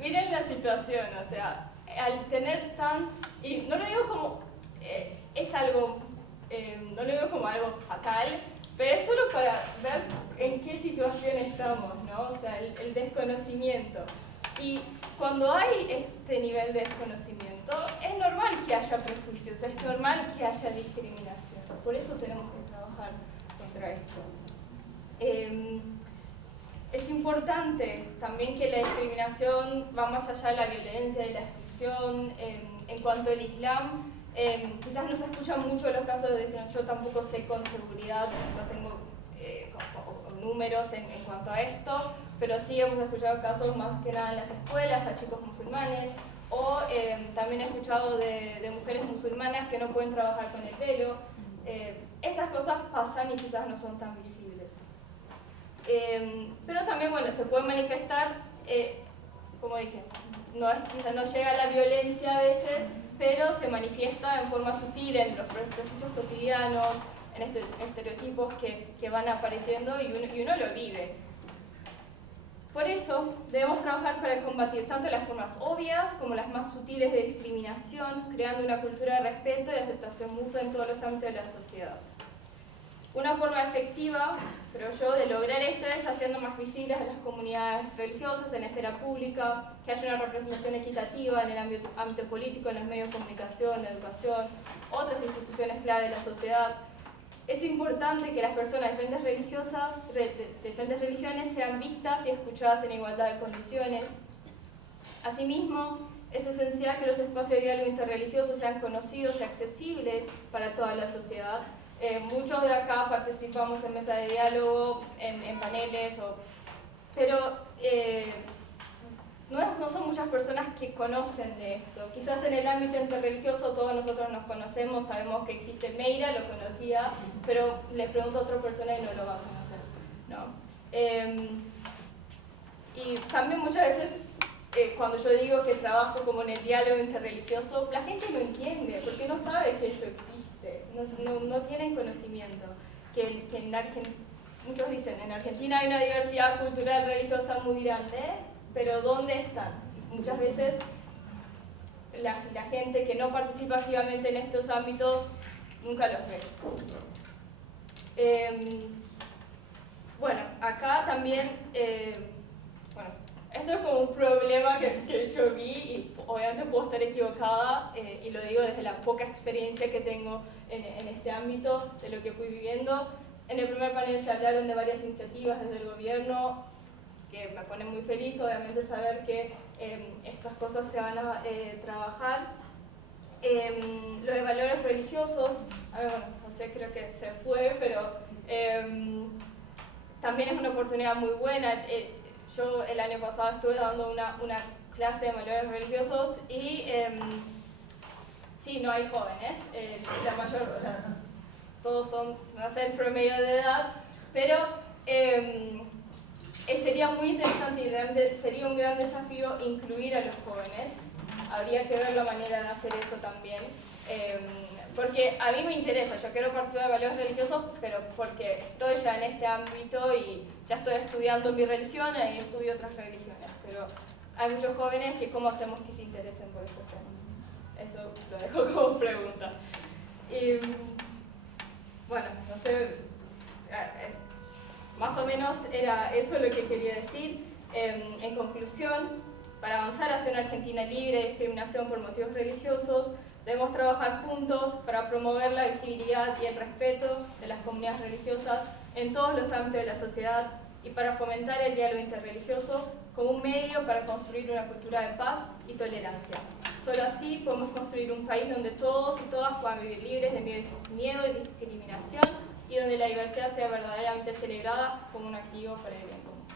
miren la situación, o sea, al tener tan... Y no lo digo como... es algo... no lo digo como algo fatal, pero es solo para ver en qué situación estamos, ¿no? O sea, el desconocimiento. Y cuando hay este nivel de desconocimiento, es normal que haya prejuicios, es normal que haya discriminación. Por eso tenemos que trabajar contra esto. Es importante también que la discriminación va más allá de la violencia y la exclusión. En cuanto al Islam, quizás no se escuchan mucho los casos de discriminación, yo tampoco sé con seguridad, no tengo números en cuanto a esto, pero sí hemos escuchado casos más que nada en las escuelas, a chicos musulmanes, o también he escuchado de mujeres musulmanas que no pueden trabajar con el velo. Estas cosas pasan y quizás no son tan visibles. Pero también, bueno, se puede manifestar, como dije, quizás no llega a la violencia a veces, pero se manifiesta en forma sutil en los prejuicios cotidianos, en estereotipos que van apareciendo y uno lo vive. Por eso debemos trabajar para combatir tanto las formas obvias como las más sutiles de discriminación, creando una cultura de respeto y aceptación mutua en todos los ámbitos de la sociedad. Una forma efectiva, creo yo, de lograr esto es haciendo más visibles a las comunidades religiosas en la esfera pública, que haya una representación equitativa en el ámbito político, en los medios de comunicación, la educación, otras instituciones clave de la sociedad. Es importante que las personas de diferentes religiones sean vistas y escuchadas en igualdad de condiciones. Asimismo, es esencial que los espacios de diálogo interreligioso sean conocidos y accesibles para toda la sociedad. Muchos de acá participamos en mesas de diálogo, en paneles, pero no son muchas personas que conocen de esto. Quizás en el ámbito interreligioso todos nosotros nos conocemos, sabemos que existe Meira, lo conocía, pero le pregunto a otra persona y no lo va a conocer, ¿no? Y también muchas veces cuando yo digo que trabajo como en el diálogo interreligioso, la gente no entiende, porque no sabe que eso existe, no tienen conocimiento. Muchos dicen, en Argentina hay una diversidad cultural religiosa muy grande, pero ¿dónde están? Muchas veces la gente que no participa activamente en estos ámbitos nunca los ve. Bueno, acá también, bueno, esto es como un problema que yo vi y obviamente puedo estar equivocada y lo digo desde la poca experiencia que tengo en este ámbito, de lo que fui viviendo. En el primer panel se hablaron de varias iniciativas desde el gobierno que me pone muy feliz, obviamente, saber que estas cosas se van a trabajar. Lo de valores religiosos, bueno, no sé, creo que se fue, pero también es una oportunidad muy buena. Yo el año pasado estuve dando una clase de valores religiosos y sí, no hay jóvenes, la mayor, o sea, todos son, no sé, el promedio de edad, pero sería muy interesante y realmente sería un gran desafío incluir a los jóvenes habría que ver la manera de hacer eso también. Porque a mí me interesa, yo quiero participar de valores religiosos, pero porque estoy ya en este ámbito y ya estoy estudiando mi religión y estudio otras religiones, pero hay muchos jóvenes que cómo hacemos que se interesen por estos temas. Eso lo dejo como pregunta. Y bueno, no sé, más o menos era eso lo que quería decir. En conclusión, para avanzar hacia una Argentina libre de discriminación por motivos religiosos, debemos trabajar juntos para promover la visibilidad y el respeto de las comunidades religiosas en todos los ámbitos de la sociedad y para fomentar el diálogo interreligioso como un medio para construir una cultura de paz y tolerancia. Solo así podemos construir un país donde todos y todas puedan vivir libres de miedo y discriminación y donde la diversidad sea verdaderamente celebrada como un activo para el bien común.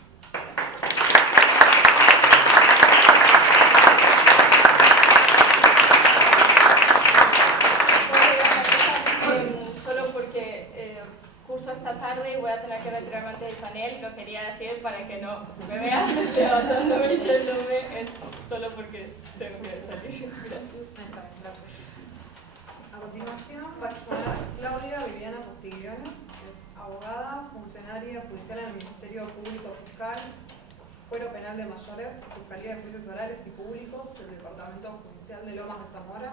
Solo porque curso esta tarde y voy a tener que retirarme antes del panel, lo quería decir para que no me vean levantándome y yéndome, es solo porque tengo que salir. Gracias. A continuación va a exponer Claudia Viviana Postiglione, que es abogada, funcionaria judicial en el Ministerio Público Fiscal, Fuero Penal de Mayores, Fiscalía de Juicios Orales y Públicos del Departamento Judicial de Lomas de Zamora,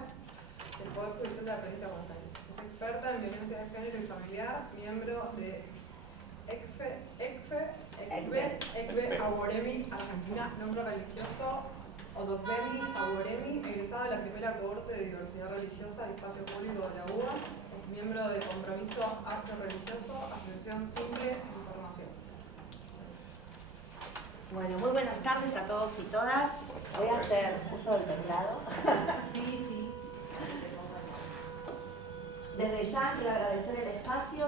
del Poder Judicial de la Provincia de Buenos Aires. Es experta en violencia de género y familiar, miembro de ECFE Aboremi Argentina, nombre religioso, Odokbeni Aboremi, egresada de la primera cohorte de diversidad religiosa y espacio público de la UBA, miembro de Compromiso Afro-Religioso, Asociación Simple Información. Bueno, muy buenas tardes a todos y todas. Voy a hacer uso del teclado. Sí. Desde ya quiero agradecer el espacio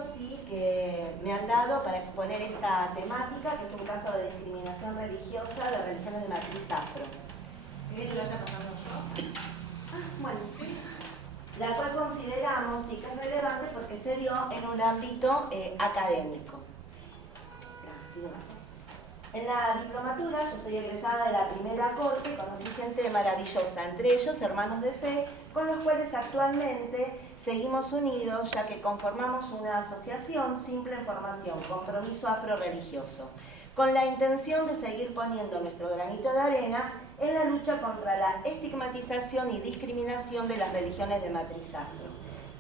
que me han dado para exponer esta temática, que es un caso de discriminación religiosa de religiones de matriz afro. ¿Quieres que lo vaya pasando yo? Bueno, sí. La cual consideramos que es relevante porque se dio en un ámbito académico. Gracias. En la diplomatura, yo soy egresada de la primera corte y conocí gente maravillosa, entre ellos hermanos de fe, con los cuales actualmente seguimos unidos, ya que conformamos una asociación, Simple Información, Compromiso Afro-Religioso, con la intención de seguir poniendo nuestro granito de arena en la lucha contra la estigmatización y discriminación de las religiones de matriz afro,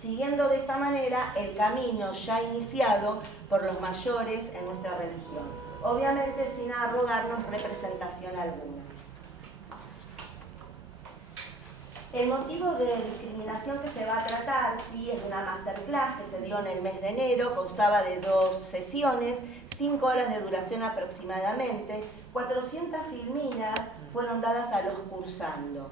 siguiendo de esta manera el camino ya iniciado por los mayores en nuestra religión, obviamente sin arrogarnos representación alguna. El motivo de discriminación que se va a tratar, sí, es una masterclass que se dio en el mes de enero, constaba de 2 sesiones, 5 horas de duración aproximadamente, 400 filminas fueron dadas a los cursando,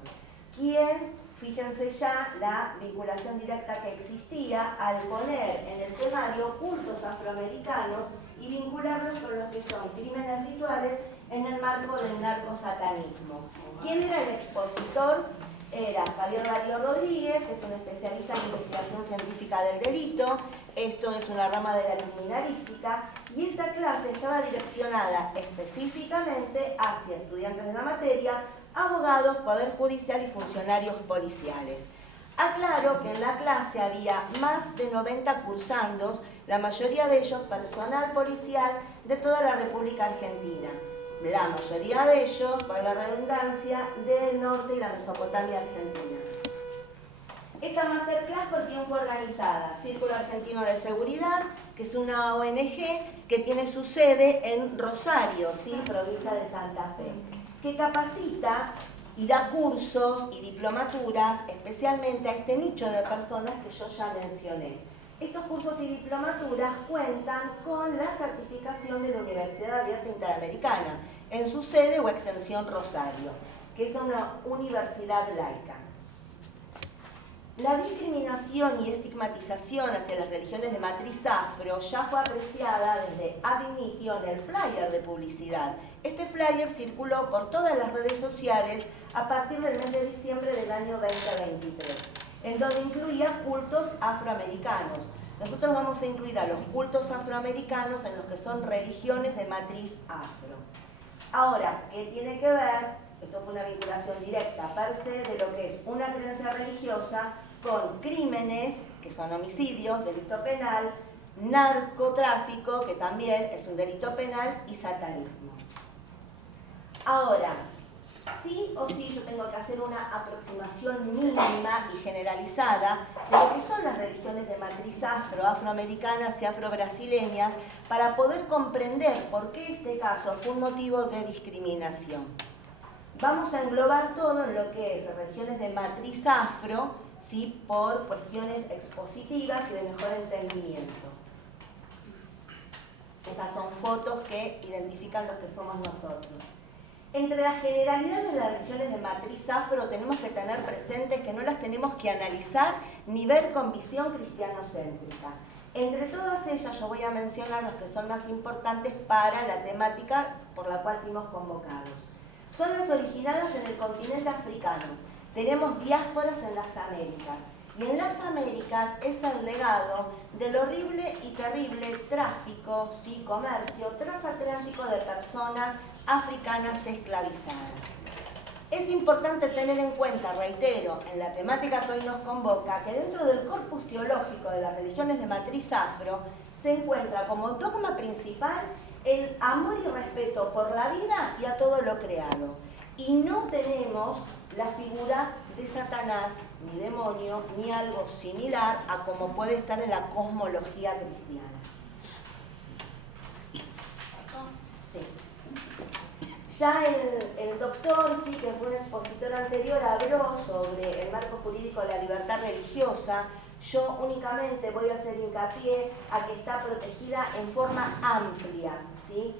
quien, fíjense ya la vinculación directa que existía al poner en el temario cultos afroamericanos y vincularlos con lo que son crímenes rituales en el marco del narcosatanismo. ¿Quién era el expositor? Era Javier Darío Rodríguez, que es un especialista en investigación científica del delito, esto es una rama de la criminalística, y esta clase estaba direccionada específicamente hacia estudiantes de la materia, abogados, poder judicial y funcionarios policiales. Aclaro que en la clase había más de 90 cursandos, la mayoría de ellos personal policial de toda la República Argentina. La mayoría de ellos, por la redundancia, del norte y la Mesopotamia argentina. Esta masterclass, ¿por quién fue organizada? Círculo Argentino de Seguridad, que es una ONG que tiene su sede en Rosario, ¿sí? Provincia de Santa Fe, que capacita y da cursos y diplomaturas especialmente a este nicho de personas que yo ya mencioné. Estos cursos y diplomaturas cuentan con la certificación de la Universidad Abierta Interamericana en su sede o extensión Rosario, que es una universidad laica. La discriminación y estigmatización hacia las religiones de matriz afro ya fue apreciada desde ab initio en el flyer de publicidad. Este flyer circuló por todas las redes sociales a partir del mes de diciembre del año 2023. En donde incluía cultos afroamericanos. Nosotros vamos a incluir a los cultos afroamericanos en los que son religiones de matriz afro. Ahora, ¿qué tiene que ver esto fue una vinculación directa per se de lo que es una creencia religiosa con crímenes, que son homicidios, delito penal, narcotráfico, que también es un delito penal, y satanismo. Ahora, sí o sí yo tengo que hacer una aproximación mínima y generalizada de lo que son las religiones de matriz afroamericanas y afrobrasileñas para poder comprender por qué este caso fue un motivo de discriminación. Vamos a englobar todo en lo que es religiones de matriz afro, ¿sí? Por cuestiones expositivas y de mejor entendimiento. Esas son fotos que identifican los que somos nosotros. Entre las generalidades de las religiones de matriz afro tenemos que tener presentes que no las tenemos que analizar ni ver con visión cristianocéntrica. Entre todas ellas yo voy a mencionar los que son más importantes para la temática por la cual fuimos convocados. Son las originadas en el continente africano. Tenemos diásporas en las Américas. Y en las Américas es el legado del horrible y terrible tráfico, sí, comercio transatlántico de personas africanas esclavizadas. Es importante tener en cuenta, reitero, en la temática que hoy nos convoca, que dentro del corpus teológico de las religiones de matriz afro se encuentra como dogma principal el amor y respeto por la vida y a todo lo creado. Y no tenemos la figura de Satanás, ni demonio, ni algo similar a como puede estar en la cosmología cristiana. Sí. Ya el doctor, sí, que fue un expositor anterior, habló sobre el marco jurídico de la libertad religiosa. Yo únicamente voy a hacer hincapié a que está protegida en forma amplia, ¿sí?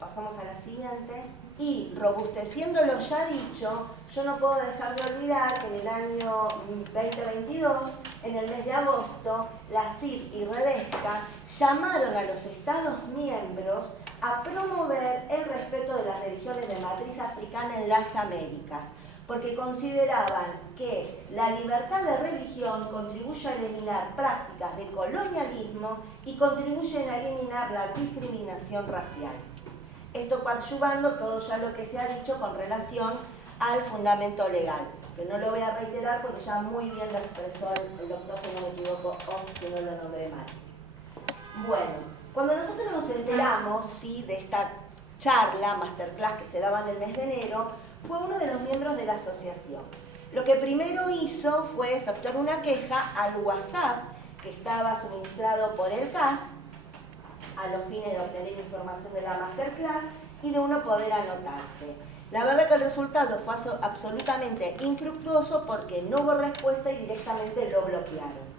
Pasamos a la siguiente. Y robusteciendo lo ya dicho, yo no puedo dejar de olvidar que en el año 2022, en el mes de agosto, la CID y Redesca llamaron a los Estados miembros a promover el respeto de las religiones de matriz africana en las Américas, porque consideraban que la libertad de religión contribuye a eliminar prácticas de colonialismo y contribuyen a eliminar la discriminación racial. Esto coadyuvando todo ya lo que se ha dicho con relación al fundamento legal, que no lo voy a reiterar porque ya muy bien lo expresó el doctor, si no me equivoco, o si no lo nombré mal. Bueno, cuando nosotros nos enteramos, sí, de esta charla, masterclass que se daba en el mes de enero, fue uno de los miembros de la asociación. Lo que primero hizo fue efectuar una queja al WhatsApp que estaba suministrado por el CAS, a los fines de obtener información de la masterclass y de uno poder anotarse. La verdad que el resultado fue absolutamente infructuoso porque no hubo respuesta y directamente lo bloquearon.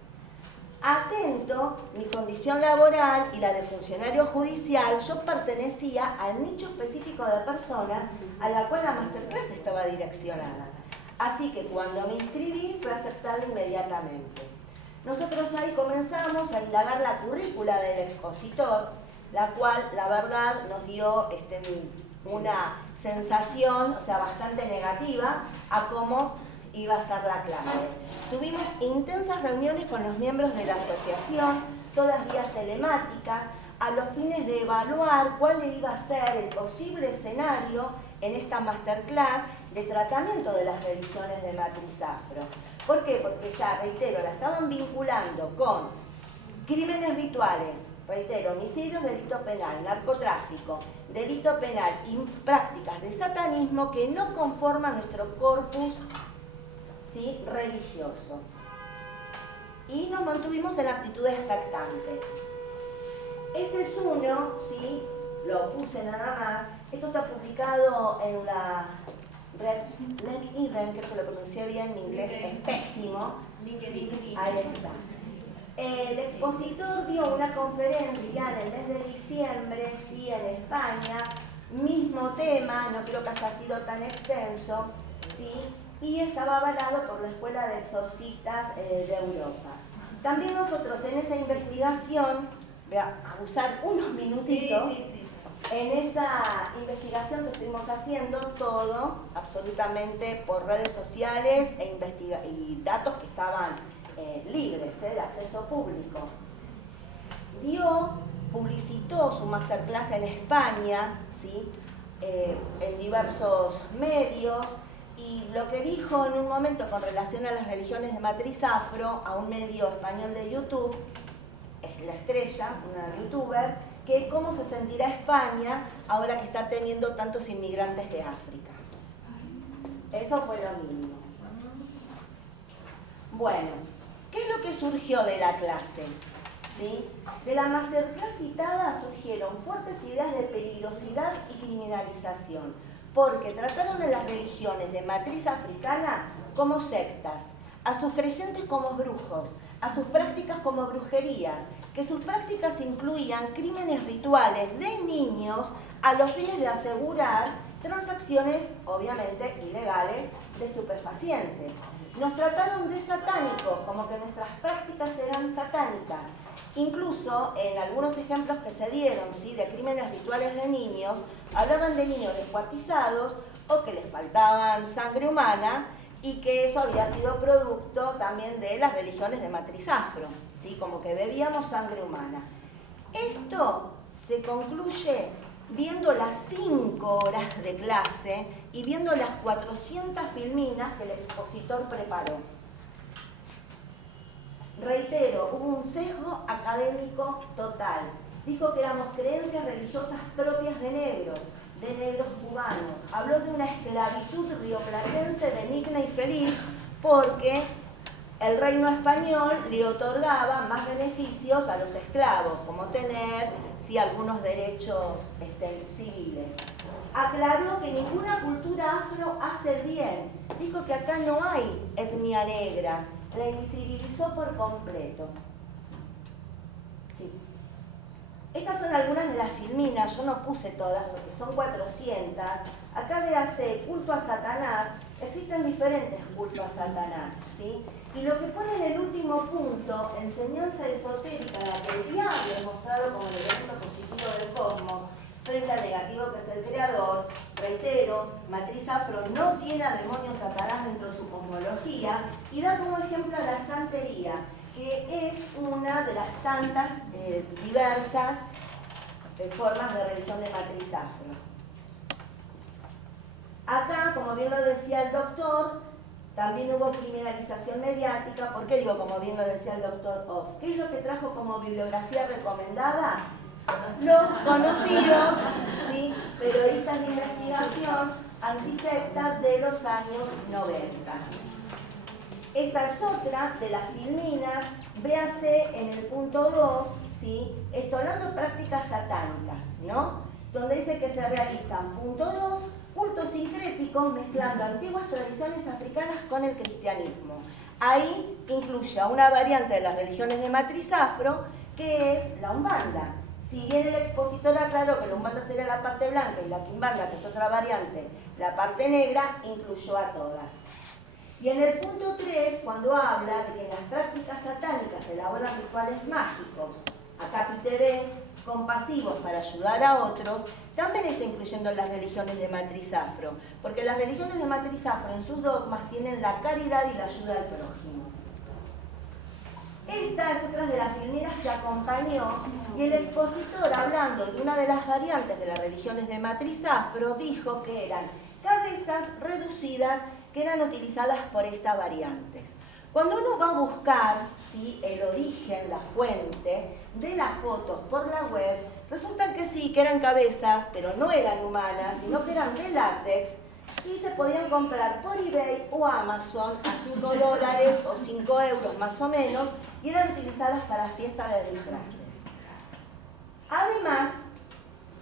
Atento, mi condición laboral y la de funcionario judicial, yo pertenecía al nicho específico de personas a la cual la masterclass estaba direccionada. Así que cuando me inscribí fue aceptada inmediatamente. Nosotros ahí comenzamos a indagar la currícula del expositor, la cual, la verdad, nos dio una sensación, o sea, bastante negativa a cómo iba a ser la clase. Tuvimos intensas reuniones con los miembros de la asociación, todas vías telemáticas, a los fines de evaluar cuál iba a ser el posible escenario en esta masterclass de tratamiento de las religiones de matriz afro. ¿Por qué? Porque ya, reitero, la estaban vinculando con crímenes rituales, reitero, homicidios, delito penal, narcotráfico, delito penal y prácticas de satanismo que no conforman nuestro corpus, ¿sí?, religioso. Y nos mantuvimos en actitud expectante. Este es uno, ¿sí?, lo puse nada más. Esto está publicado en la LinkedIn, creo que lo pronuncié bien, mi inglés es pésimo. LinkedIn. Ahí está. El expositor dio una conferencia en el mes de diciembre, sí, en España, mismo tema, no creo que haya sido tan extenso, sí, y estaba avalado por la Escuela de Exorcistas de Europa. También nosotros en esa investigación, voy a usar unos minutitos, en esa investigación que estuvimos haciendo, todo absolutamente por redes sociales y datos que estaban libres, de acceso público. Publicitó su masterclass en España, ¿sí?, en diversos medios, y lo que dijo en un momento con relación a las religiones de matriz afro a un medio español de YouTube, es La Estrella, una youtuber, que cómo se sentirá España ahora que está teniendo tantos inmigrantes de África. Eso fue lo mínimo. Bueno, ¿qué es lo que surgió de la clase? ¿Sí? De la masterclass citada surgieron fuertes ideas de peligrosidad y criminalización, porque trataron a las religiones de matriz africana como sectas, a sus creyentes como brujos, a sus prácticas como brujerías, que sus prácticas incluían crímenes rituales de niños a los fines de asegurar transacciones, obviamente, ilegales de estupefacientes. Nos trataron de satánicos, como que nuestras prácticas eran satánicas. Incluso en algunos ejemplos que se dieron, ¿sí?, de crímenes rituales de niños, hablaban de niños descuartizados o que les faltaban sangre humana y que eso había sido producto también de las religiones de matriz afro, ¿sí?, como que bebíamos sangre humana. Esto se concluye viendo las 5 horas de clase y viendo las 400 filminas que el expositor preparó. Reitero, hubo un sesgo académico total. Dijo que éramos creencias religiosas propias de negros cubanos. Habló de una esclavitud rioplatense benigna y feliz porque el reino español le otorgaba más beneficios a los esclavos, como tener, sí, algunos derechos civiles. Aclaró que ninguna cultura afro hace el bien. Dijo que acá no hay etnia negra. La invisibilizó por completo. Sí. Estas son algunas de las filminas, yo no puse todas porque son 400. Acá véase culto a Satanás, existen diferentes cultos a Satanás, ¿sí? Y lo que pone en el último punto, enseñanza esotérica, en la que el diablo es mostrado como el elemento positivo del cosmos, frente al negativo que es el creador. Reitero, matriz afro no tiene a demonio Satanás dentro de su cosmología, y da como ejemplo a la santería, que es una de las tantas diversas formas de religión de matriz afro. Acá, como bien lo decía el doctor, también hubo criminalización mediática. ¿Por qué digo como bien lo decía el doctor Off? ¿Qué es lo que trajo como bibliografía recomendada? Los conocidos, ¿sí?, periodistas de investigación antisectas de los años 90. Esta es otra de las filminas, véase en el punto 2, ¿sí?, esto hablando de prácticas satánicas, ¿no?, donde dice que se realizan, punto 2, cultos sincréticos mezclando antiguas tradiciones africanas con el cristianismo. Ahí incluye a una variante de las religiones de matriz afro, que es la Umbanda. Si bien el expositor aclaró que la Umbanda sería la parte blanca y la Quimbanda, que es otra variante, la parte negra, incluyó a todas. Y en el punto 3, cuando habla de que en las prácticas satánicas se elaboran rituales mágicos, acá TV, compasivos para ayudar a otros, también está incluyendo las religiones de matriz afro, porque las religiones de matriz afro en sus dogmas tienen la caridad y la ayuda al prójimo. Esta es otra de las filminas que acompañó, y el expositor, hablando de una de las variantes de las religiones de matriz afro, dijo que eran cabezas reducidas que eran utilizadas por estas variantes. Cuando uno va a buscar, ¿sí?, el origen, la fuente de las fotos por la web, resulta que sí, que eran cabezas, pero no eran humanas, sino que eran de látex, y se podían comprar por eBay o Amazon a $5 o 5 euros más o menos, y eran utilizadas para fiestas de disfraces. Además,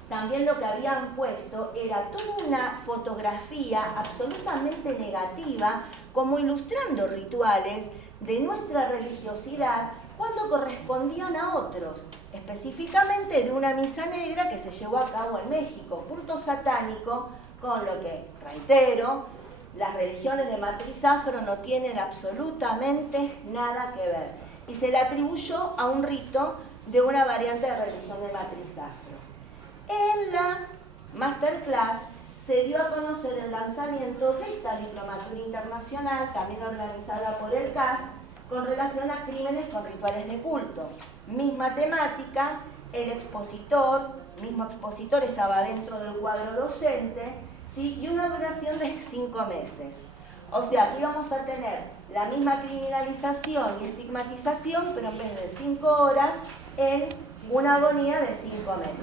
también lo que habían puesto era toda una fotografía absolutamente negativa, como ilustrando rituales de nuestra religiosidad cuando correspondían a otros, específicamente de una misa negra que se llevó a cabo en México, culto satánico, con lo que, reitero, las religiones de matriz afro no tienen absolutamente nada que ver, y se le atribuyó a un rito de una variante de religión de matriz afro. En la masterclass se dio a conocer el lanzamiento de esta diplomatura internacional, también organizada por el CAS, con relación a crímenes con rituales de culto. Misma temática, el mismo expositor estaba dentro del cuadro docente, ¿sí? Y una duración de 5 meses. O sea, que íbamos a tener la misma criminalización y estigmatización, pero en vez de 5 horas, en una agonía de 5 meses.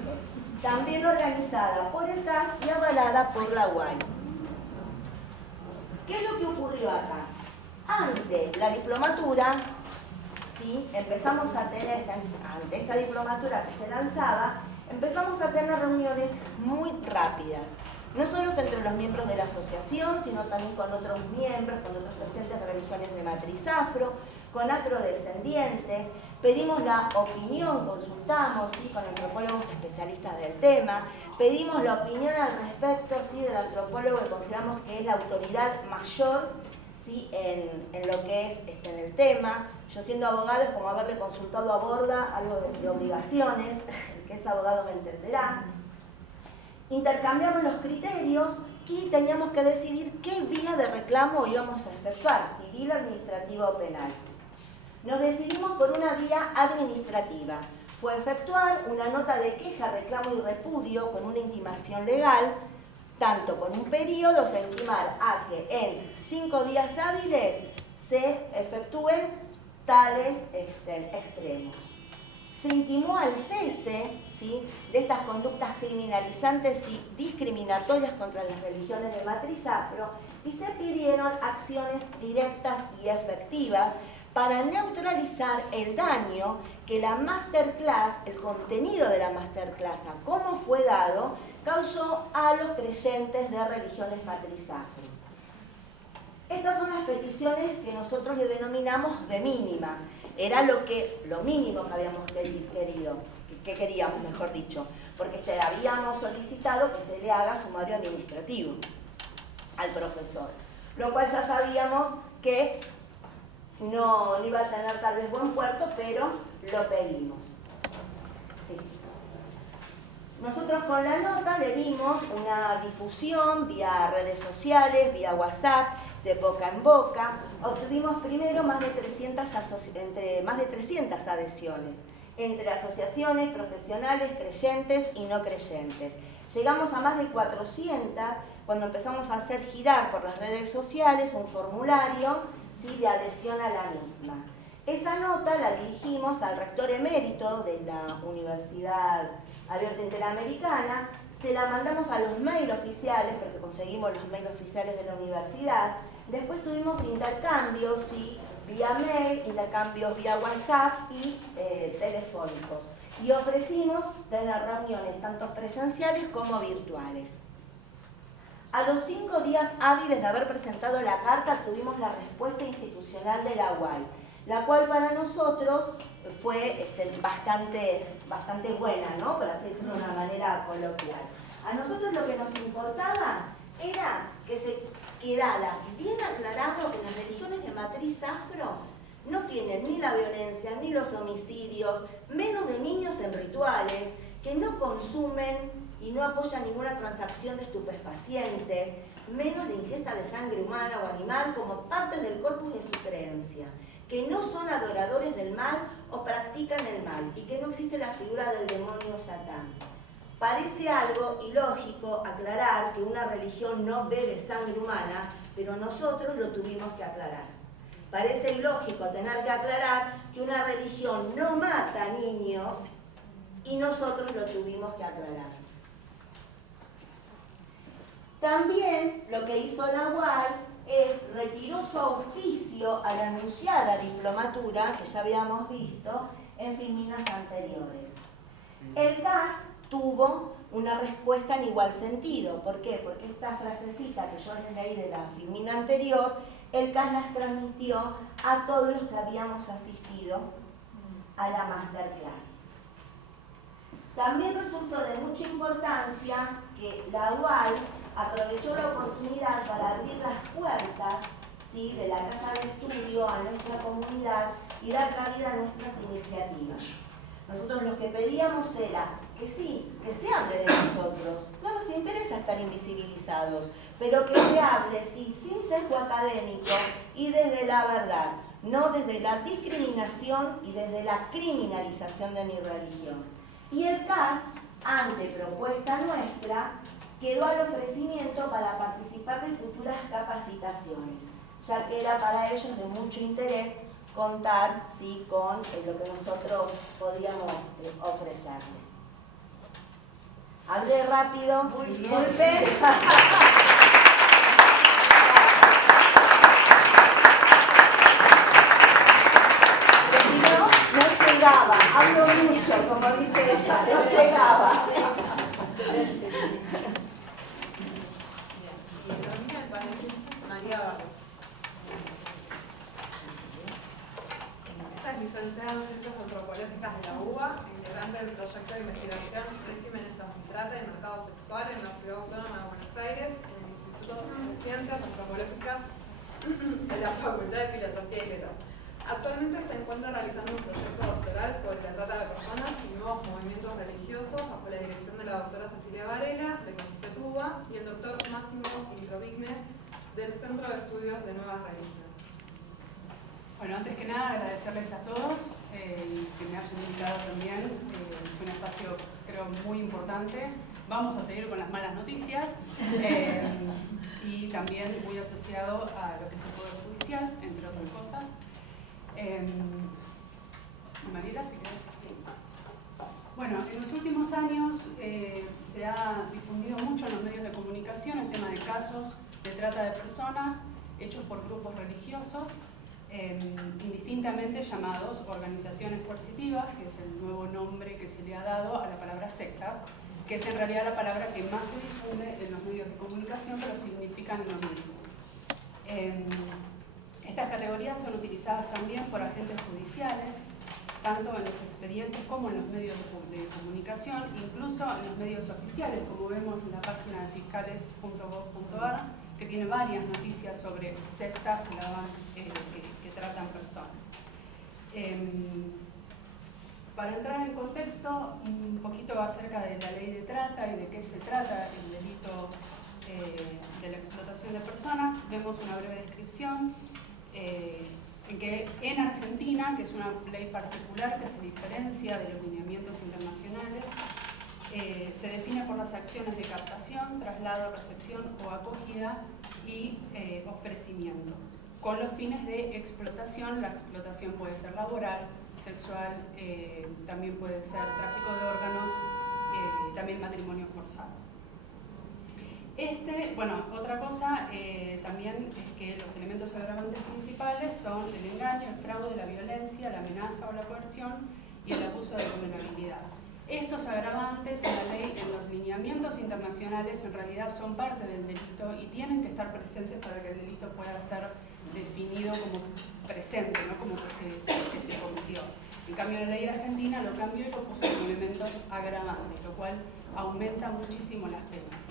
También organizada por el CAS y avalada por la UAI. ¿Qué es lo que ocurrió acá? Ante la diplomatura, ¿sí? Empezamos a tener, ante esta diplomatura que se lanzaba, empezamos a tener reuniones muy rápidas. No solo entre los miembros de la asociación, sino también con otros miembros, con otros presidentes de religiones de matriz afro, con afrodescendientes. Pedimos la opinión, consultamos, ¿sí? Con antropólogos especialistas del tema. Pedimos la opinión al respecto, ¿sí? Del antropólogo que consideramos que es la autoridad mayor, ¿sí? en lo que es en el tema. Yo siendo abogado es como haberle consultado a Borda algo de obligaciones, el que es abogado me entenderá. Intercambiamos los criterios y teníamos que decidir qué vía de reclamo íbamos a efectuar, civil, administrativa o penal. Nos decidimos por una vía administrativa. Fue efectuar una nota de queja, reclamo y repudio con una intimación legal, tanto con un periodo, o sea, intimar a que en 5 días hábiles se efectúen tales extremos. Se intimó al cese, ¿sí? De estas conductas criminalizantes y discriminatorias contra las religiones de matriz afro y se pidieron acciones directas y efectivas para neutralizar el daño que la masterclass, el contenido de la masterclass, a cómo fue dado, causó a los creyentes de religiones matriz afro. Estas son las peticiones que nosotros le denominamos de mínima. Era lo mínimo que habíamos querido, que queríamos, mejor dicho, porque habíamos solicitado que se le haga sumario administrativo al profesor, lo cual ya sabíamos que no iba a tener tal vez buen puerto, pero lo pedimos. Sí. Nosotros con la nota le dimos una difusión vía redes sociales, vía WhatsApp, de boca en boca. Obtuvimos primero más de 300 adhesiones, entre asociaciones, profesionales, creyentes y no creyentes. Llegamos a más de 400 cuando empezamos a hacer girar por las redes sociales un formulario, ¿sí? De adhesión a la misma. Esa nota la dirigimos al rector emérito de la Universidad Abierta Interamericana, se la mandamos a los mails oficiales, porque conseguimos los mails oficiales de la universidad. Después tuvimos intercambios, ¿sí? Vía mail, intercambios vía WhatsApp y telefónicos. Y ofrecimos tener reuniones tanto presenciales como virtuales. A los 5 días hábiles de haber presentado la carta, tuvimos la respuesta institucional de la UAI, la cual para nosotros fue bastante buena, ¿no? Por así decirlo de una manera coloquial. A nosotros lo que nos importaba era que se quedara bien aclarado que las religiones de matriz afro no tienen ni la violencia, ni los homicidios, menos de niños en rituales, que no consumen y no apoyan ninguna transacción de estupefacientes, menos la ingesta de sangre humana o animal como parte del corpus de su creencia, que no son adoradores del mal o practican el mal y que no existe la figura del demonio Satán. Parece algo ilógico aclarar que una religión no bebe sangre humana, pero nosotros lo tuvimos que aclarar. Parece ilógico tener que aclarar que una religión no mata niños y nosotros lo tuvimos que aclarar. También lo que hizo la UAI retiró su auspicio a la anunciada diplomatura que ya habíamos visto en filminas anteriores. El CAS tuvo una respuesta en igual sentido. ¿Por qué? Porque esta frasecita que yo les leí de la filmina anterior, el CAS las transmitió a todos los que habíamos asistido a la masterclass. También resultó de mucha importancia que la UAI aprovechó la oportunidad para abrir las puertas, ¿sí? De la casa de estudio a nuestra comunidad y dar cabida a nuestras iniciativas. Nosotros lo que pedíamos era que sí, que se hable de nosotros. No nos interesa estar invisibilizados, pero que se hable, sí, sin sesgo académico y desde la verdad, no desde la discriminación y desde la criminalización de mi religión. Y el CAS, ante propuesta nuestra, quedó al ofrecimiento para participar de futuras capacitaciones, ya que era para ellos de mucho interés contar ¿sí? con lo que nosotros podíamos ofrecerles. Hablé rápido, disculpen. No llegaba, hablo mucho, como dice ella, no llegaba. Excelente. Y termina el panel María Barros. Ella es licenciada en Ciencias Antropológicas de la UBA, integrante del proyecto de investigación Regímenes Antitrata y Mercado Sexual en la Ciudad Autónoma de Buenos Aires, en el Instituto de Ciencias Antropológicas de la Facultad de Filosofía y Letras. Actualmente se encuentra realizando un proyecto doctoral sobre la trata de personas y nuevos movimientos religiosos bajo la dirección de la doctora Cecilia Varela, de CONICET UBA, y el doctor Máximo Introvigne, del Centro de Estudios de Nuevas Religiones. Bueno, antes que nada agradecerles a todos y que me hayan invitado también. Es un espacio, creo, muy importante. Vamos a seguir con las malas noticias y también muy asociado a lo que es el Poder Judicial, entre otras cosas. Mariela, si querés. Sí. Bueno, en los últimos años se ha difundido mucho en los medios de comunicación el tema de casos de trata de personas hechos por grupos religiosos, indistintamente llamados organizaciones coercitivas, que es el nuevo nombre que se le ha dado a la palabra sectas, que es en realidad la palabra que más se difunde en los medios de comunicación, pero significan lo mismo. Estas categorías son utilizadas también por agentes judiciales, tanto en los expedientes como en los medios de comunicación, incluso en los medios oficiales, como vemos en la página de fiscales.gov.ar, que tiene varias noticias sobre sectas que tratan personas. Para entrar en contexto, un poquito acerca de la ley de trata y de qué se trata el delito de la explotación de personas, vemos una breve descripción en que en Argentina, que es una ley particular que se diferencia de los lineamientos internacionales, se define por las acciones de captación, traslado, recepción o acogida y ofrecimiento, con los fines de explotación. La explotación puede ser laboral, sexual, también puede ser tráfico de órganos, también matrimonio forzado. Otra cosa también es que los elementos agravantes principales son el engaño, el fraude, la violencia, la amenaza o la coerción y el abuso de vulnerabilidad. Estos agravantes en la ley, en los lineamientos internacionales, en realidad son parte del delito y tienen que estar presentes para que el delito pueda ser definido como presente, no como que se cometió. En cambio, la ley argentina lo cambió y lo puso con elementos agravantes, lo cual aumenta muchísimo las penas.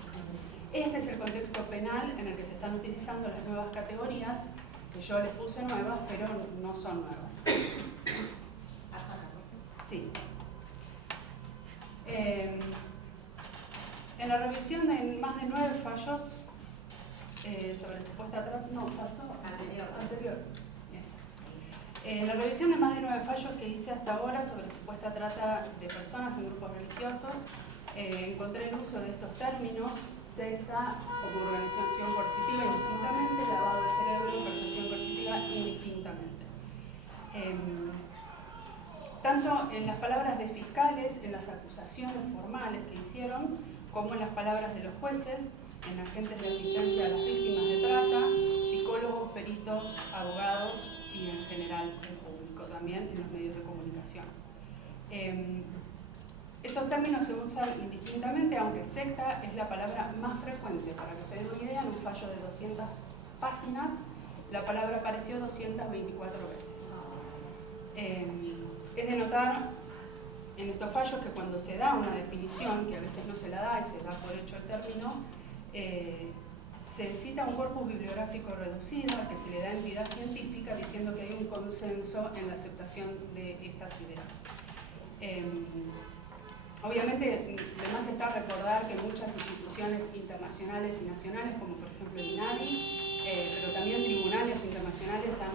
Este es el contexto penal en el que se están utilizando las nuevas categorías, que yo les puse nuevas, pero no son nuevas. Sí. En la revisión de más de 9 fallos sobre supuesta trata, anterior. En la revisión de más de 9 fallos que hice hasta ahora sobre supuesta trata de personas en grupos religiosos, encontré el uso de estos términos: secta como organización coercitiva indistintamente, lavado de cerebro, persuasión coercitiva indistintamente. Tanto en las palabras de fiscales, en las acusaciones formales que hicieron, como en las palabras de los jueces, en agentes de asistencia a las víctimas de trata, psicólogos, peritos, abogados y en general el público, también en los medios de comunicación. Estos términos se usan indistintamente, aunque secta es la palabra más frecuente. Para que se den una idea, en un fallo de 200 páginas, la palabra apareció 224 veces. Es de notar en estos fallos que cuando se da una definición, que a veces no se la da y se da por hecho el término, se cita un corpus bibliográfico reducido al que se le da entidad científica, diciendo que hay un consenso en la aceptación de estas ideas. Obviamente, además está recordar que muchas instituciones internacionales y nacionales, como por ejemplo el INADI, pero también tribunales internacionales han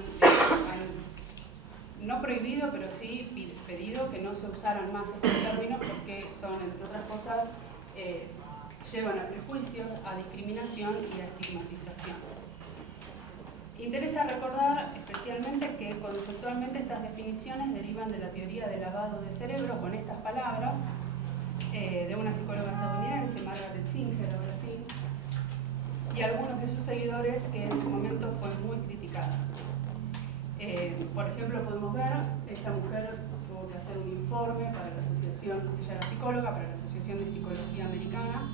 no prohibido, pero sí pedido que no se usaran más estos términos porque son, entre otras cosas, llevan a prejuicios, a discriminación y a estigmatización. Interesa recordar especialmente que conceptualmente estas definiciones derivan de la teoría de lavado de cerebro con estas palabras de una psicóloga estadounidense, Margaret Singer, ahora sí, y algunos de sus seguidores que en su momento fue muy criticada. Por ejemplo, podemos ver, esta mujer tuvo que hacer un informe para la asociación, ella era psicóloga, para la Asociación de Psicología Americana,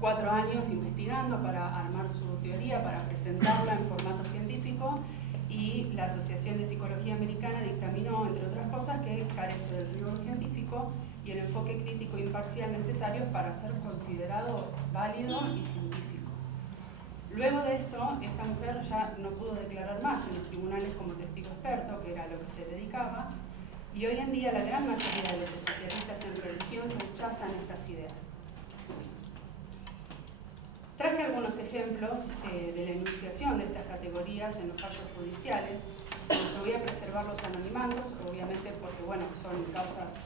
4 años investigando para armar su teoría, para presentarla en formato científico, y la Asociación de Psicología Americana dictaminó, entre otras cosas, que carece del rigor científico y el enfoque crítico e imparcial necesarios para ser considerado válido y científico. Luego de esto, esta mujer ya no pudo declarar más en los tribunales como testigo experto, que era a lo que se dedicaba, y hoy en día la gran mayoría de los especialistas en religión rechazan estas ideas. Traje algunos ejemplos de la enunciación de estas categorías en los fallos judiciales. No voy a preservar los anonimatos, obviamente porque bueno, son causas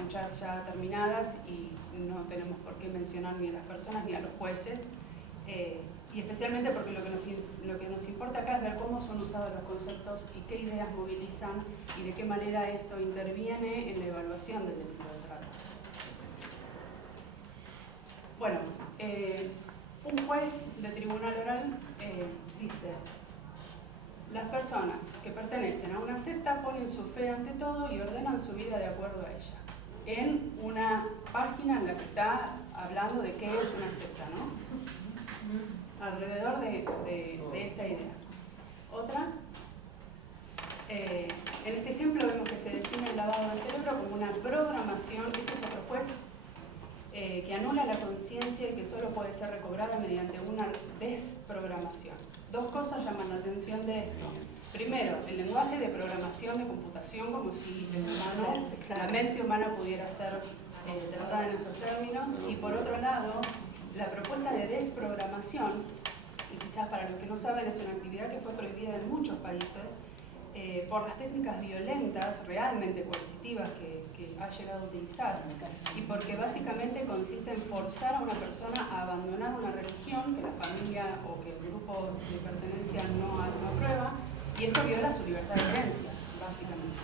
muchas ya terminadas y no tenemos por qué mencionar ni a las personas ni a los jueces. Y especialmente porque lo que nos importa acá es ver cómo son usados los conceptos y qué ideas movilizan y de qué manera esto interviene en la evaluación del delito de trata. Bueno, un juez de tribunal oral dice: las personas que pertenecen a una secta ponen su fe ante todo y ordenan su vida de acuerdo a ella. En una página en la que está hablando de qué es una secta, ¿no? Alrededor de esta idea. Otra, en este ejemplo vemos que se define el lavado de cerebro como una programación, este es otro juez, que anula la conciencia y que solo puede ser recobrada mediante una desprogramación. Dos cosas llaman la atención de esto. Primero, el lenguaje de programación de computación, como si la mente humana pudiera ser tratada en esos términos, y por otro lado, la propuesta de desprogramación, y quizás para los que no saben es una actividad que fue prohibida en muchos países por las técnicas violentas, realmente coercitivas que ha llegado a utilizar, y porque básicamente consiste en forzar a una persona a abandonar una religión que la familia o que el grupo de pertenencia no aprueba, y esto viola su libertad de creencias, básicamente.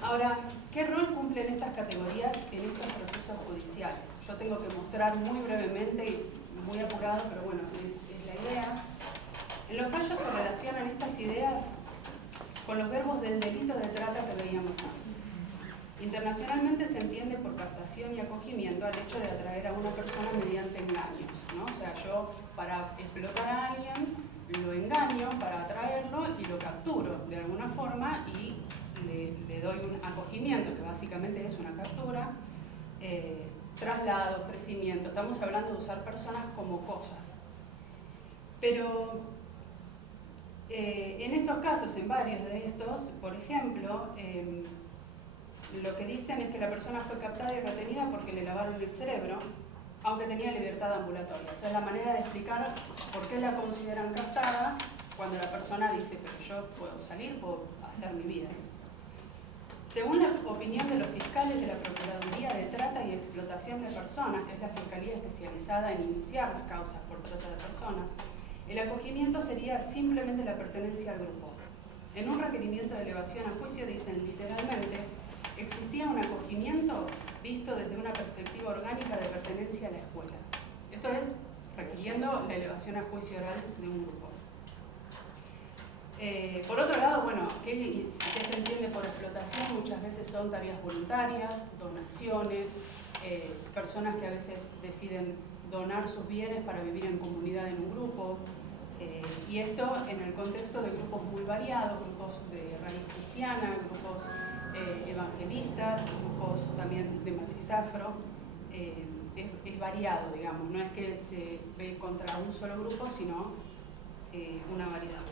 Ahora, ¿qué rol cumplen estas categorías en estos procesos judiciales? Yo tengo que mostrar muy brevemente y muy apurado, pero bueno, es la idea. En los fallos se relacionan estas ideas con los verbos del delito de trata que veíamos antes. Internacionalmente se entiende por captación y acogimiento al hecho de atraer a una persona mediante engaños, ¿no? O sea, yo para explotar a alguien lo engaño para atraerlo y lo capturo de alguna forma y le doy un acogimiento, que básicamente es una captura, traslado, ofrecimiento. Estamos hablando de usar personas como cosas. Pero en estos casos, en varios de estos, por ejemplo, lo que dicen es que la persona fue captada y retenida porque le lavaron el cerebro, aunque tenía libertad ambulatoria. O sea, es la manera de explicar por qué la consideran captada cuando la persona dice, pero yo puedo salir, puedo hacer mi vida. Según la opinión de los fiscales de la Procuraduría de Trata y Explotación de Personas, que es la fiscalía especializada en iniciar las causas por trata de personas, el acogimiento sería simplemente la pertenencia al grupo. En un requerimiento de elevación a juicio dicen literalmente: existía un acogimiento visto desde una perspectiva orgánica de pertenencia a la escuela. Esto es requiriendo la elevación a juicio oral de un grupo. Por otro lado, bueno, ¿qué se entiende por explotación? Muchas veces son tareas voluntarias, donaciones, personas que a veces deciden donar sus bienes para vivir en comunidad en un grupo, y esto en el contexto de grupos muy variados, grupos de raíz cristiana, grupos evangelistas, grupos también de matriz afro. Es variado, digamos, no es que se ve contra un solo grupo, sino una variedad.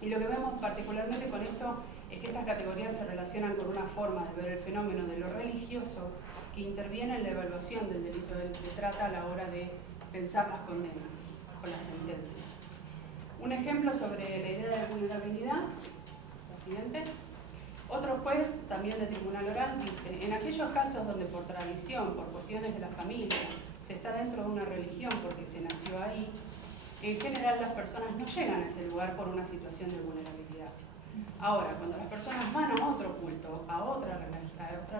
Y lo que vemos particularmente con esto es que estas categorías se relacionan con una forma de ver el fenómeno de lo religioso que interviene en la evaluación del delito de trata a la hora de pensar las condenas o las sentencias. Un ejemplo sobre la idea de vulnerabilidad presidente. Otro juez, también de tribunal oral, dice, en aquellos casos donde por tradición, por cuestiones de la familia, se está dentro de una religión porque se nació ahí, en general las personas no llegan a ese lugar por una situación de vulnerabilidad. Ahora, cuando las personas van a otro culto, a otra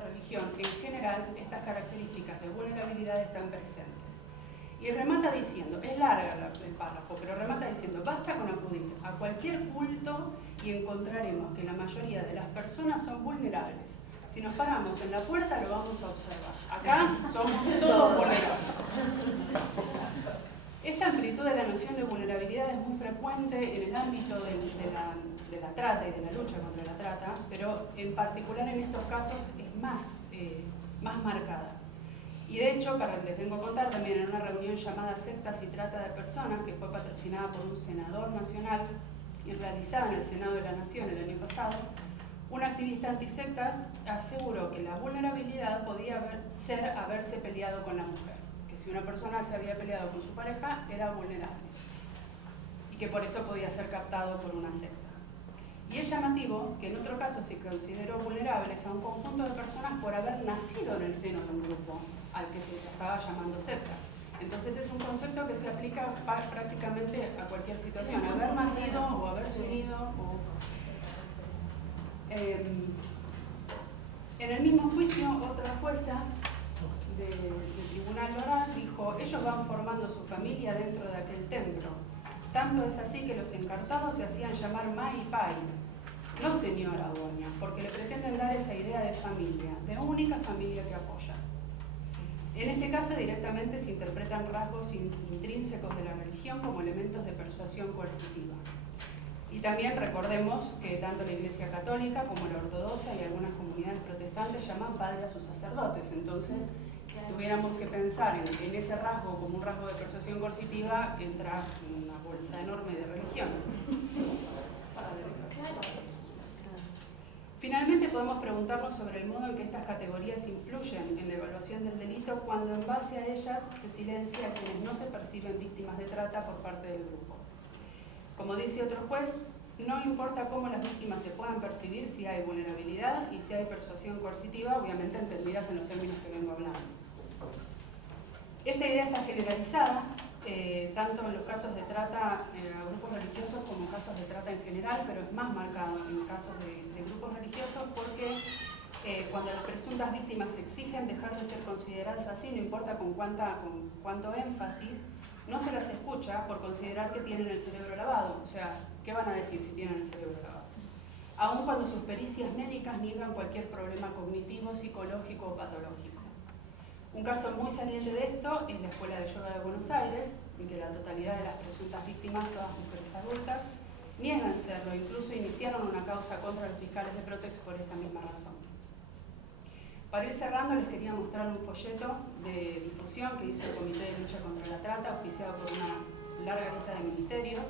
religión, en general estas características de vulnerabilidad están presentes. Y remata diciendo, es larga el párrafo, pero remata diciendo, basta con acudir a cualquier culto y encontraremos que la mayoría de las personas son vulnerables. Si nos paramos en la puerta lo vamos a observar. Acá somos todos vulnerables. Esta amplitud de la noción de vulnerabilidad es muy frecuente en el ámbito de la trata y de la lucha contra la trata, pero en particular en estos casos es más marcada. Y de hecho, les vengo a contar también en una reunión llamada Sectas y Trata de Personas, que fue patrocinada por un senador nacional y realizada en el Senado de la Nación el año pasado, un activista antisectas aseguró que la vulnerabilidad podía ser haberse peleado con la mujer, que si una persona se había peleado con su pareja era vulnerable y que por eso podía ser captado por una secta. Y es llamativo que en otro caso se consideró vulnerables a un conjunto de personas por haber nacido en el seno de un grupo al que se estaba llamando secta. Entonces es un concepto que se aplica prácticamente a cualquier situación, haber nacido o haberse unido. En el mismo juicio, otra jueza del tribunal oral dijo, ellos van formando su familia dentro de aquel templo. Tanto es así que los encartados se hacían llamar Ma y Pai, no señora o doña, porque le pretenden dar esa idea de familia, de única familia que apoya. En este caso directamente se interpretan rasgos intrínsecos de la religión como elementos de persuasión coercitiva. Y también recordemos que tanto la Iglesia Católica como la Ortodoxa y algunas comunidades protestantes llaman padre a sus sacerdotes. Entonces, si tuviéramos que pensar en ese rasgo como un rasgo de persuasión coercitiva, entra una bolsa enorme de religiones. Finalmente podemos preguntarnos sobre el modo en que estas categorías influyen en la evaluación del delito cuando en base a ellas se silencia a quienes no se perciben víctimas de trata por parte del grupo. Como dice otro juez, no importa cómo las víctimas se puedan percibir si hay vulnerabilidad y si hay persuasión coercitiva, obviamente entendidas en los términos que vengo hablando. Esta idea está generalizada, tanto en los casos de trata a grupos religiosos como en casos de trata en general, pero es más marcado en casos de grupos religiosos porque cuando las presuntas víctimas exigen dejar de ser consideradas así, no importa con cuánto énfasis, no se las escucha por considerar que tienen el cerebro lavado. O sea, ¿qué van a decir si tienen el cerebro lavado? Aun cuando sus pericias médicas niegan cualquier problema cognitivo, psicológico o patológico. Un caso muy saliente de esto es la Escuela de Yoga de Buenos Aires, en que la totalidad de las presuntas víctimas, todas mujeres adultas, niegan serlo, incluso iniciaron una causa contra los fiscales de Protex por esta misma razón. Para ir cerrando, les quería mostrar un folleto de difusión que hizo el Comité de Lucha contra la Trata, auspiciado por una larga lista de ministerios,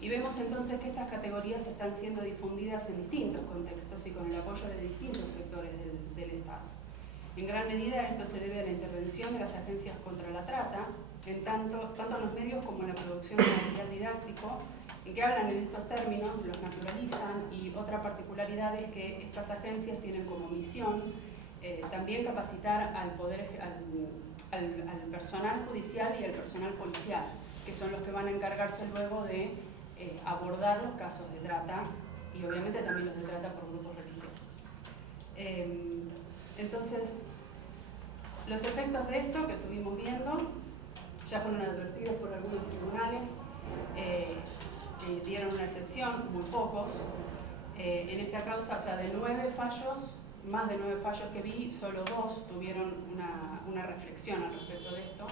y vemos entonces que estas categorías están siendo difundidas en distintos contextos y con el apoyo de distintos sectores del Estado. En gran medida esto se debe a la intervención de las agencias contra la trata, tanto en los medios como en la producción de material didáctico, en que hablan en estos términos, los naturalizan, y otra particularidad es que estas agencias tienen como misión también capacitar al personal judicial y al personal policial, que son los que van a encargarse luego de abordar los casos de trata y obviamente también los de trata por grupos religiosos. Entonces, los efectos de esto que estuvimos viendo ya fueron advertidos por algunos tribunales, dieron una excepción, muy pocos. En esta causa, o sea, de 9 fallos, más de 9 fallos que vi, solo 2 tuvieron una reflexión al respecto de esto.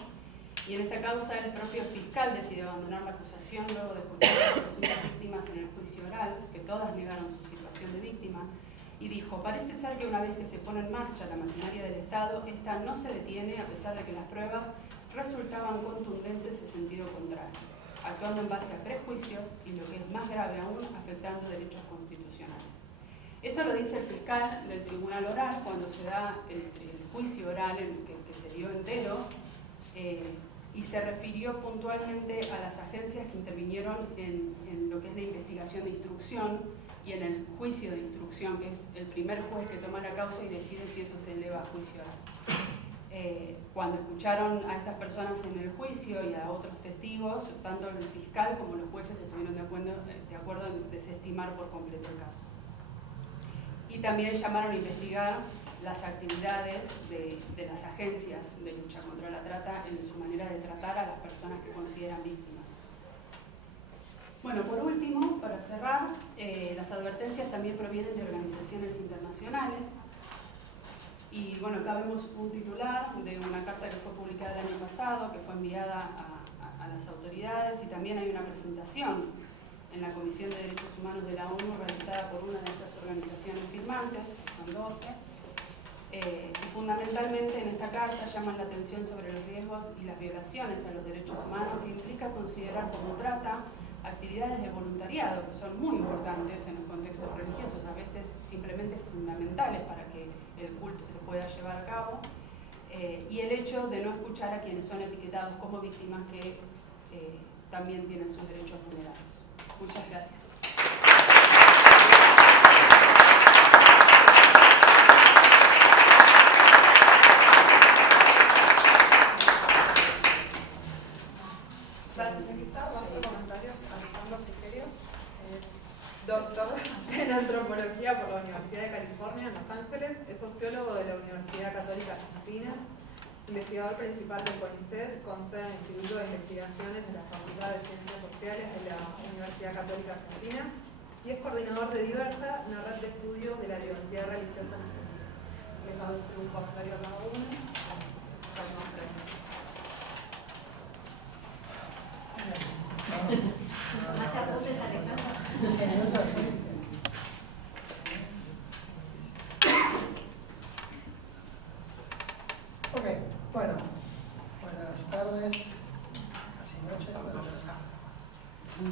Y en esta causa el propio fiscal decidió abandonar la acusación luego de escuchar a las presuntas víctimas en el juicio oral, que todas negaron su situación de víctima, y dijo, parece ser que una vez que se pone en marcha la maquinaria del Estado, esta no se detiene a pesar de que las pruebas resultaban contundentes en sentido contrario, actuando en base a prejuicios y, lo que es más grave aún, afectando derechos constitucionales. Esto lo dice el fiscal del tribunal oral cuando se da el juicio oral que se dio entero, y se refirió puntualmente a las agencias que intervinieron en lo que es la investigación de instrucción, y en el juicio de instrucción, que es el primer juez que toma la causa y decide si eso se eleva a juicio o no. Cuando escucharon a estas personas en el juicio y a otros testigos, tanto el fiscal como los jueces estuvieron de acuerdo en desestimar por completo el caso. Y también llamaron a investigar las actividades de las agencias de lucha contra la trata en su manera de tratar a las personas que consideran víctimas. Bueno, por último, para cerrar, las advertencias también provienen de organizaciones internacionales. Y bueno, acá vemos un titular de una carta que fue publicada el año pasado, que fue enviada a las autoridades, y también hay una presentación en la Comisión de Derechos Humanos de la ONU realizada por una de estas organizaciones firmantes, que son 12, y fundamentalmente en esta carta llaman la atención sobre los riesgos y las violaciones a los derechos humanos que implica considerar como trata actividades de voluntariado, que son muy importantes en los contextos religiosos, a veces simplemente fundamentales para que el culto se pueda llevar a cabo, y el hecho de no escuchar a quienes son etiquetados como víctimas que también tienen sus derechos vulnerados. Muchas gracias. Doctor en antropología por la Universidad de California en Los Ángeles, es sociólogo de la Universidad Católica Argentina, investigador principal del CONICET, con sede en el Instituto de Investigaciones de la Facultad de Ciencias Sociales de la Universidad Católica Argentina y es coordinador de Diversa, una red de estudios de la diversidad religiosa en Argentina. Les va a hacer un comentario a cada uno. Ok, bueno, buenas tardes, casi noche.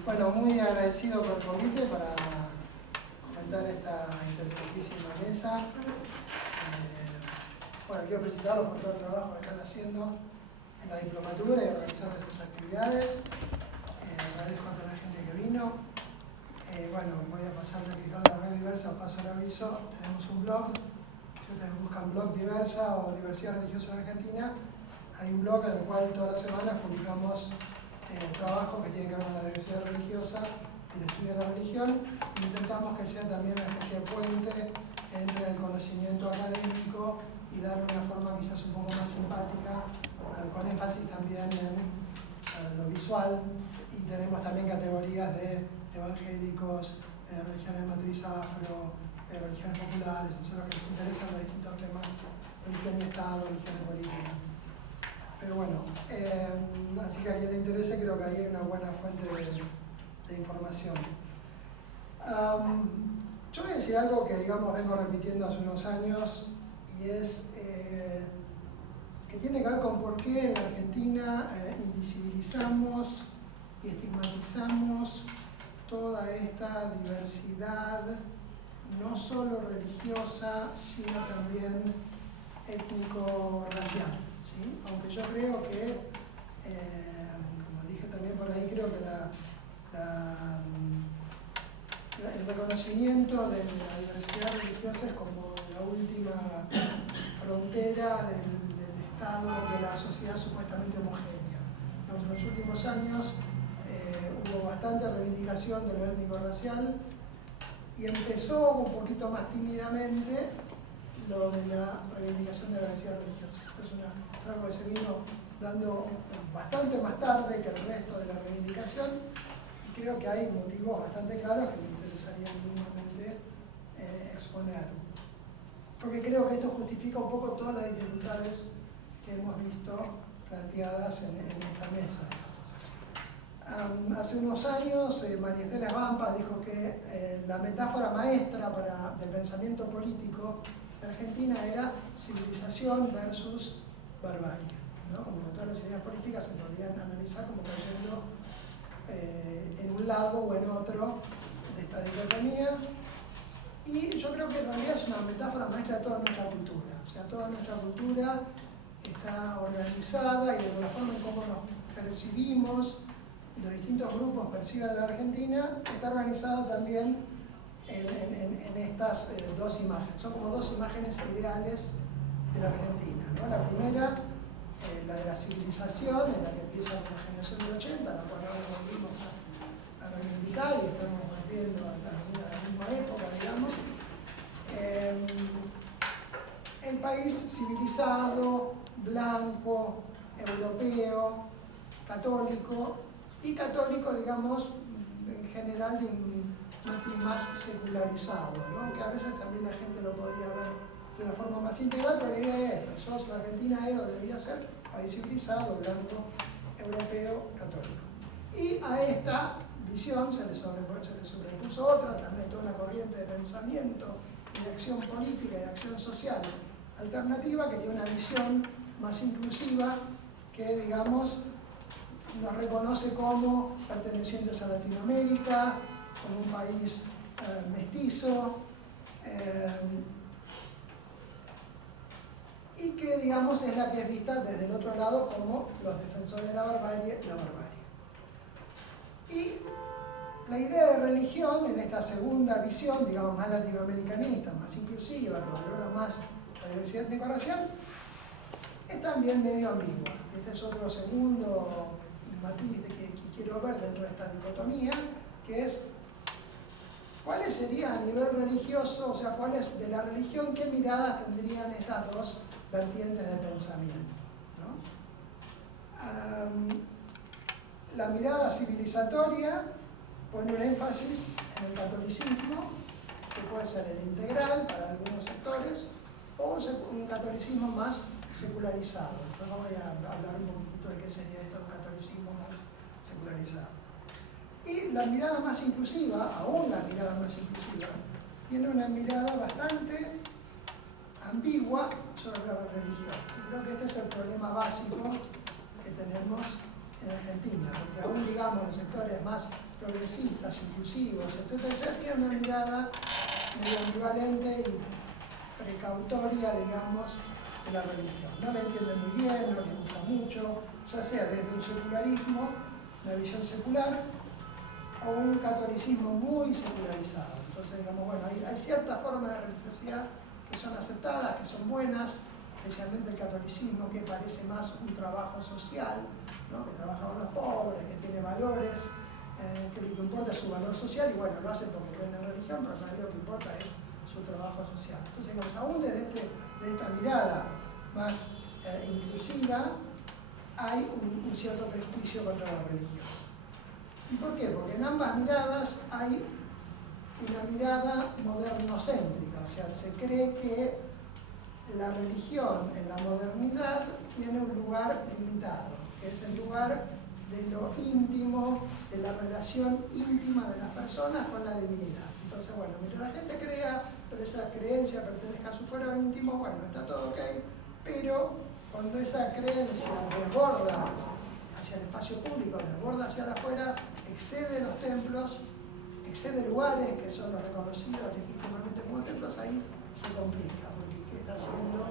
Bueno, muy agradecido por el convite para comentar esta interesantísima mesa. Bueno, quiero felicitarlos por todo el trabajo que están haciendo en la diplomatura y organizando estas actividades. Agradezco a toda la gente que vino. Bueno, voy a pasar ya que dijeron la red diversa, paso el aviso. Tenemos un blog. Si ustedes buscan blog diversa o diversidad religiosa en Argentina, hay un blog en el cual todas las semanas publicamos trabajos que tienen que ver con la diversidad religiosa y el estudio de la religión. E intentamos que sea también una especie de puente entre el conocimiento académico y darle una forma quizás un poco más simpática, con énfasis también en lo visual. Y tenemos también categorías de evangélicos, religiones de matriz afro, religiones populares, eso es lo que les interesan los distintos temas, religión y Estado, religión y política. Pero bueno, así que a quien le interese creo que ahí hay una buena fuente de información. Yo voy a decir algo que digamos vengo repitiendo hace unos años y es que tiene que ver con por qué en Argentina invisibilizamos y estigmatizamos toda esta diversidad, no solo religiosa, sino también étnico-racial, ¿sí? Aunque yo creo que, como dije también por ahí, creo que el reconocimiento de la diversidad religiosa es como la última frontera del Estado, de la sociedad supuestamente homogénea. En los últimos años hubo bastante reivindicación de lo étnico-racial y empezó un poquito más tímidamente lo de la reivindicación de la diversidad religiosa. Esto es algo que se vino dando bastante más tarde que el resto de la reivindicación y creo que hay motivos bastante claros que me interesaría mínimamente exponer. Porque creo que esto justifica un poco todas las dificultades que hemos visto planteadas en esta mesa. Hace unos años María Estela Esbampa dijo que la metáfora maestra del pensamiento político de Argentina era civilización versus barbarie, ¿no? Como que todas las ideas políticas se podían analizar como cayendo en un lado o en otro de esta dicotomía. Y yo creo que en realidad es una metáfora maestra de toda nuestra cultura. O sea, toda nuestra cultura está organizada y de la forma en cómo nos percibimos, los distintos grupos perciben la Argentina, está organizada también en estas dos imágenes. Son como dos imágenes ideales de la Argentina, ¿no? La primera, la de la civilización, en la que empieza con la generación del 80, la cual ahora volvimos a reivindicar y estamos volviendo a la misma época, digamos. El país civilizado, blanco, europeo, católico, y católico, digamos, en general de un matiz más secularizado, ¿no? Que a veces también la gente lo podía ver de una forma más integral, pero la idea es esta: la Argentina era o debía ser país civilizado, blanco, europeo, católico. Y a esta visión se le sobrepuso otra, también toda una corriente de pensamiento y de acción política y de acción social alternativa, que tiene una visión más inclusiva, que, digamos, nos reconoce como pertenecientes a Latinoamérica, como un país mestizo, y que, digamos, es la que es vista desde el otro lado como los defensores de la barbarie. Y la idea de religión, en esta segunda visión, digamos, más latinoamericanista, más inclusiva, que valora más la diversidad de decoración, es también medio ambigua. Este es otro segundo matiz que quiero ver dentro de esta dicotomía, que es cuáles serían a nivel religioso, o sea, cuáles de la religión, qué miradas tendrían estas dos vertientes de pensamiento, ¿no? La mirada civilizatoria pone un énfasis en el catolicismo, que puede ser el integral para algunos sectores, o un catolicismo más secularizado. Después voy a hablar un poquitito de qué sería esto, un catolicismo más secularizado. Y la mirada más inclusiva, aún la mirada más inclusiva, tiene una mirada bastante ambigua sobre la religión. Yo creo que este es el problema básico que tenemos en Argentina, porque aún, digamos, los sectores más progresistas, inclusivos, etcétera, tienen una mirada medio ambivalente y precautoria, digamos, de la religión. No la entienden muy bien, no les gusta mucho, ya sea desde un secularismo, una visión secular, o un catolicismo muy secularizado. Entonces, digamos, bueno, hay ciertas formas de religiosidad que son aceptadas, que son buenas, especialmente el catolicismo, que parece más un trabajo social, ¿no? Que trabaja con los pobres, que tiene valores, que lo que importa es su valor social, y bueno, lo hacen porque creen en la religión, pero en realidad lo que importa es su trabajo social. Entonces, digamos, aún desde esta mirada más inclusiva, hay un cierto prejuicio contra la religión. ¿Y por qué? Porque en ambas miradas hay una mirada modernocéntrica, o sea, se cree que la religión en la modernidad tiene un lugar limitado, que es el lugar de lo íntimo, de la relación íntima de las personas con la divinidad. Entonces, bueno, mientras la gente crea, pero esa creencia pertenezca a su fuero íntimo, bueno, está todo ok, pero cuando esa creencia desborda hacia el espacio público, desborda hacia afuera, excede los templos, excede lugares que son los reconocidos legítimamente como templos, ahí se complica, porque ¿qué está haciendo?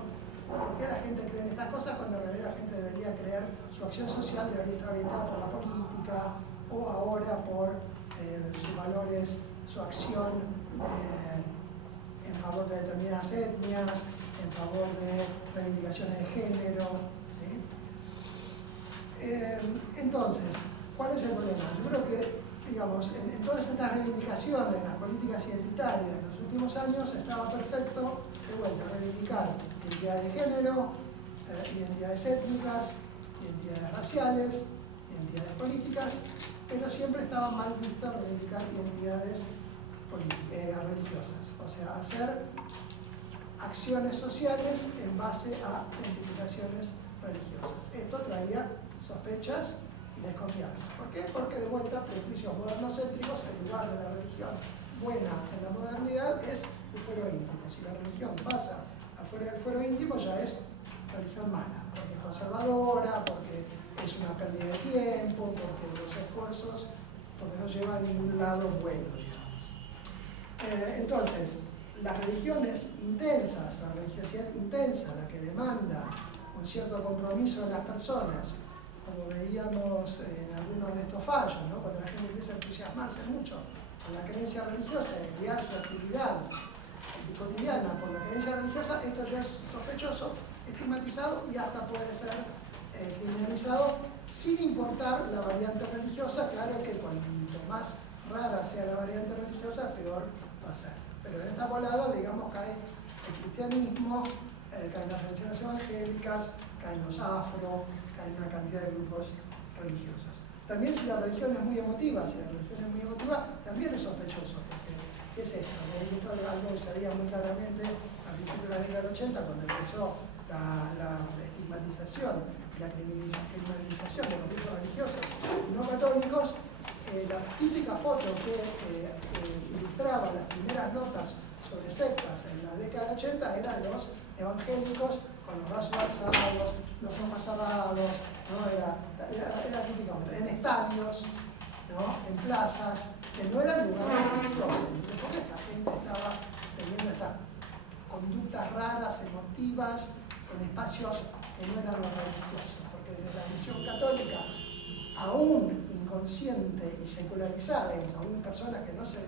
¿Por qué la gente cree en estas cosas cuando en realidad la gente debería creer, su acción social debería estar orientada por la política o ahora por sus valores, su acción en favor de determinadas etnias, en favor de reivindicaciones de género, ¿sí? Entonces, ¿cuál es el problema? Yo creo que, digamos, en todas estas reivindicaciones, en las políticas identitarias de los últimos años, estaba perfecto, de vuelta, reivindicar identidades de género, identidades étnicas, identidades raciales, identidades políticas, pero siempre estaba mal visto reivindicar identidades religiosas, o sea, hacer acciones sociales en base a identificaciones religiosas. Esto traía sospechas y desconfianza. ¿Por qué? Porque de vuelta, prejuicios modernocéntricos, el lugar de la religión buena en la modernidad es el fuero íntimo. Si la religión pasa afuera del fuero íntimo, ya es religión mala, porque es conservadora, porque es una pérdida de tiempo, porque los esfuerzos, porque no lleva a ningún lado bueno, digamos. Entonces, las religiones intensas, la religiosidad intensa, la que demanda un cierto compromiso de las personas, como veíamos en algunos de estos fallos, ¿no? Cuando la gente empieza a entusiasmarse mucho en la creencia religiosa y guiar su actividad cotidiana por la creencia religiosa, esto ya es sospechoso, estigmatizado y hasta puede ser criminalizado, sin importar la variante religiosa. Claro que cuanto más rara sea la variante religiosa, peor va a ser. Pero en esta volada, digamos, cae el cristianismo, caen las religiones evangélicas, caen los afro, caen una cantidad de grupos religiosos. También si la religión es muy emotiva, también es sospechoso, porque ¿qué es esto? Y esto es algo que se veía muy claramente al principio de la década del 80, cuando empezó la estigmatización, la criminalización de los grupos religiosos no católicos. La típica foto que ilustraba las primeras notas sobre sectas en la década del 80 eran los evangélicos con los brazos alzados, los ojos cerrados, ¿no? Era típica foto. En estadios, ¿no? En plazas, que no eran lugares religiosos, porque esta gente estaba teniendo estas conductas raras, emotivas, en espacios que no eran los religiosos, porque desde la visión católica, aún inconsciente y secularizada, aún personas que no se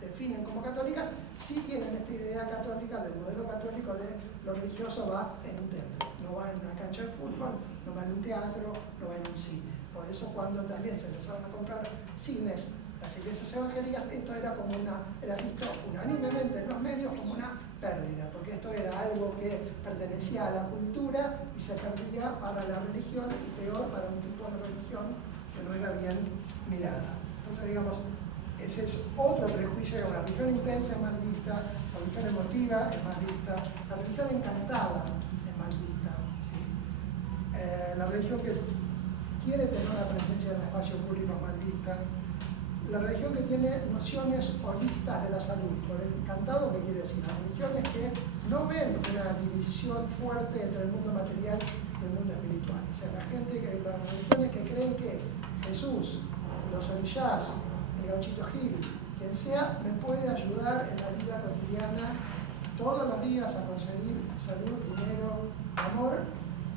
definen como católicas, sí tienen esta idea católica del modelo católico de lo religioso va en un templo, no va en una cancha de fútbol, no va en un teatro, no va en un cine. Por eso cuando también se empezaron a comprar cines, las iglesias evangélicas, esto era visto unánimemente en los medios como una pérdida, porque esto era algo que pertenecía a la cultura y se perdía para la religión, y peor para un tipo de religión que no era bien mirada. Entonces, digamos, ese es otro prejuicio, la religión intensa es mal vista, la religión emotiva es mal vista, la religión encantada es mal vista, ¿sí? La religión que quiere tener una presencia en el espacio público es mal vista. La religión que tiene nociones holistas de la salud, por el encantado, ¿qué quiere decir? Las religiones que no ven una división fuerte entre el mundo material y el mundo espiritual. O sea, las religiones que creen que Jesús, los orillás, el gauchito Gil, quien sea, me puede ayudar en la vida cotidiana todos los días a conseguir salud, dinero, amor,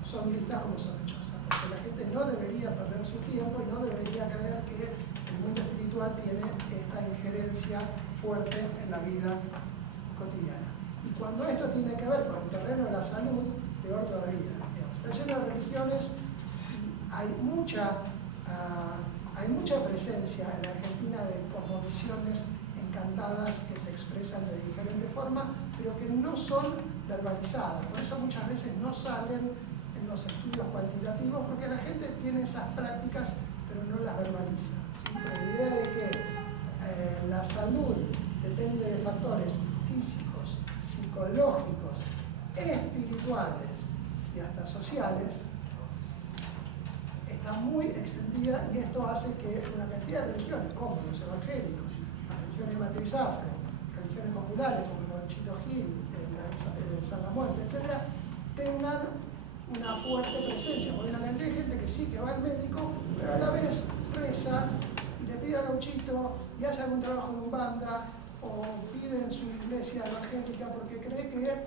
son vistas como sospechosas. Porque la gente no debería perder su tiempo y no debería creer que el mundo espiritual tiene esta injerencia fuerte en la vida cotidiana. Y cuando esto tiene que ver con el terreno de la salud, peor todavía. Está lleno de religiones y hay mucha presencia en la Argentina de cosmovisiones encantadas que se expresan de diferente forma, pero que no son verbalizadas. Por eso muchas veces no salen en los estudios cuantitativos, porque la gente tiene esas prácticas, pero no las verbaliza. ¿Sí? Pero la idea de que la salud depende de factores físicos, psicológicos, espirituales y hasta sociales, está muy extendida, y esto hace que una cantidad de religiones, como los evangélicos, las religiones de matriz afro, religiones populares como el Gauchito Gil, San la Muerte, etc., tengan una fuerte presencia, porque hay una cantidad de gente que sí que va al médico, pero a la vez reza y le pide al gauchito y hace algún trabajo de umbanda o pide en su iglesia evangélica, porque cree que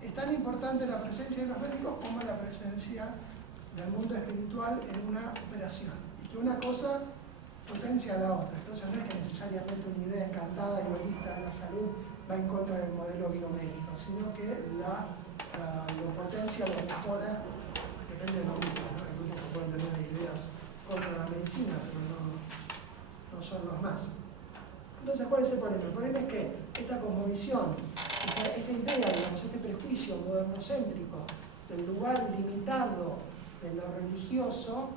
es tan importante la presencia de los médicos como la presencia del mundo espiritual en una operación, y que una cosa potencia a la otra. Entonces no es que necesariamente una idea encantada y holista de la salud va en contra del modelo biomédico, sino que lo potencia, lo mejora, depende de los grupos, ¿no? Hay grupos que pueden tener ideas contra la medicina, pero no son los más. Entonces, ¿cuál es el problema? El problema es que esta cosmovisión, esta idea, digamos, este prejuicio modernocéntrico del lugar limitado de lo religioso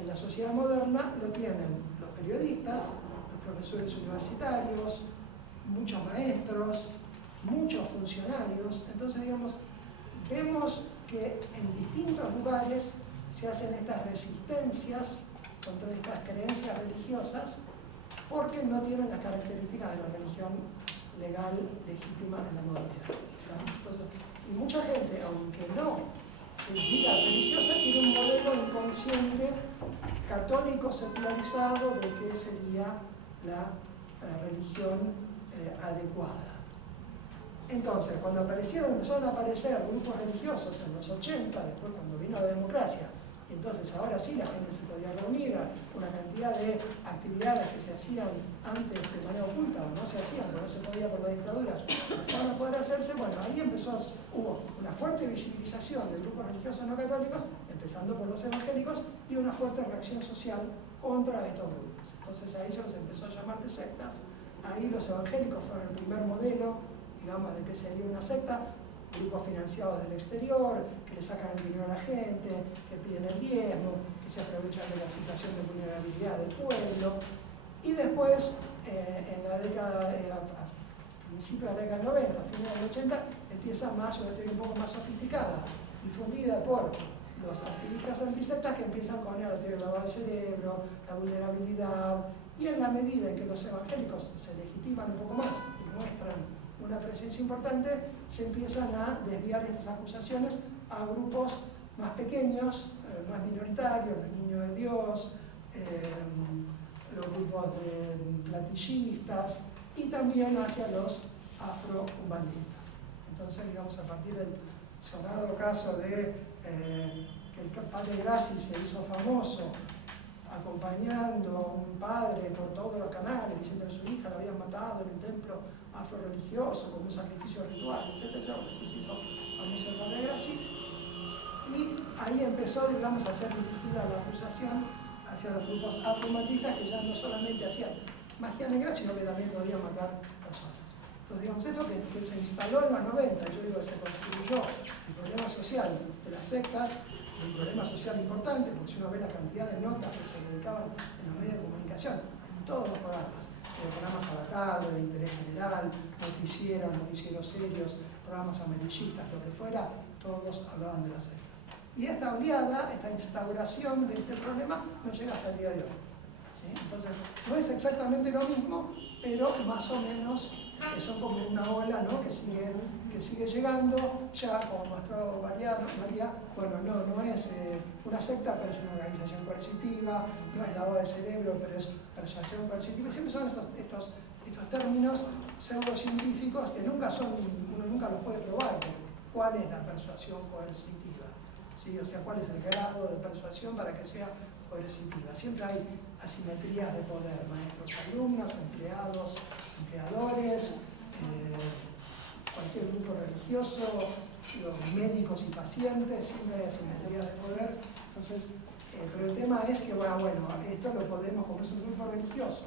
en la sociedad moderna lo tienen los periodistas, los profesores universitarios, muchos maestros, muchos funcionarios. Entonces, digamos, vemos que en distintos lugares se hacen estas resistencias contra estas creencias religiosas porque no tienen las características de la religión legal legítima en la modernidad. Entonces, y mucha gente, aunque no se diga religiosa, tiene un modelo inconsciente católico secularizado de qué sería la religión adecuada. Entonces, cuando empezaron a aparecer grupos religiosos en los 80, después cuando vino la democracia, y entonces ahora sí la gente se podía reunir a una cantidad cantidad de actividades que se hacían antes de manera oculta o no se hacían, porque no se podía por la dictadura, empezaron a poder hacerse. Bueno, ahí hubo una fuerte visibilización de grupos religiosos no católicos, empezando por los evangélicos, y una fuerte reacción social contra estos grupos. Entonces ahí se los empezó a llamar de sectas. Ahí los evangélicos fueron el primer modelo, digamos, de qué sería una secta. Grupos financiados del exterior, que le sacan el dinero a la gente, que piden el diezmo, que se aprovechan de la situación de vulnerabilidad del pueblo. Y después, en la década, a principios de la década del 90, a finales del 80, empieza más una teoría un poco más sofisticada, difundida por los activistas antisectas, que empiezan con la teoría del lavado del cerebro, la vulnerabilidad, y en la medida en que los evangélicos se legitiman un poco más y muestran una presencia importante, se empiezan a desviar estas acusaciones a grupos más pequeños, más minoritarios, los niños de Dios, los grupos de platillistas, y también hacia los afro-umbandistas. Entonces, digamos, a partir del sonado caso de que el padre Grassi se hizo famoso acompañando a un padre por todos los canales, diciendo que su hija la habían matado en un templo afro-religioso como un sacrificio ritual, etc. Así se hizo famoso el padre Grassi. Y ahí empezó, digamos, a ser dirigida la acusación hacia los grupos afro-umbandistas, que ya no solamente hacían magia negra, sino que también podían matar personas. Entonces, digamos, esto que se instaló en los 90, yo digo que se construyó el problema social de las sectas, un problema social importante, porque si uno ve la cantidad de notas que se dedicaban en los medios de comunicación, en todos los programas a la tarde, de interés general, noticieros serios, programas amarillistas, lo que fuera, todos hablaban de las sectas. Y esta oleada, esta instauración de este problema no llega hasta el día de hoy. ¿Sí? Entonces, no es exactamente lo mismo, pero más o menos son como una ola, ¿no?, que sigue llegando. Ya, como mostró María, bueno, no es una secta, pero es una organización coercitiva, no es lavado de cerebro, pero es persuasión coercitiva. Y siempre son estos términos pseudocientíficos que uno nunca los puede probar. ¿Cuál es la persuasión coercitiva? ¿Sí? O sea, ¿cuál es el grado de persuasión para que sea coercitiva? Siempre hay asimetrías de poder, maestros, alumnos, empleados, empleadores, cualquier grupo religioso, médicos y pacientes, siempre hay asimetrías de poder. Entonces, pero el tema es que, bueno, esto lo podemos, como es un grupo religioso,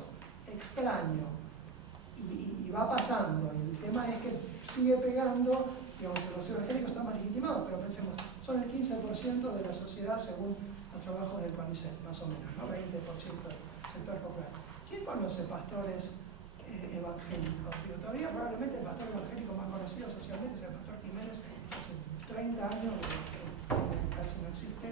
extraño, y va pasando, y el tema es que sigue pegando. Digamos, los evangélicos están más legitimados, pero pensemos, son el 15% de la sociedad según los trabajos del CONICET, más o menos, ¿no? 20% del sector popular. ¿Quién conoce pastores evangélicos? Digo, todavía probablemente el pastor evangélico más conocido socialmente es el pastor Jiménez, que hace 30 años que casi no existe.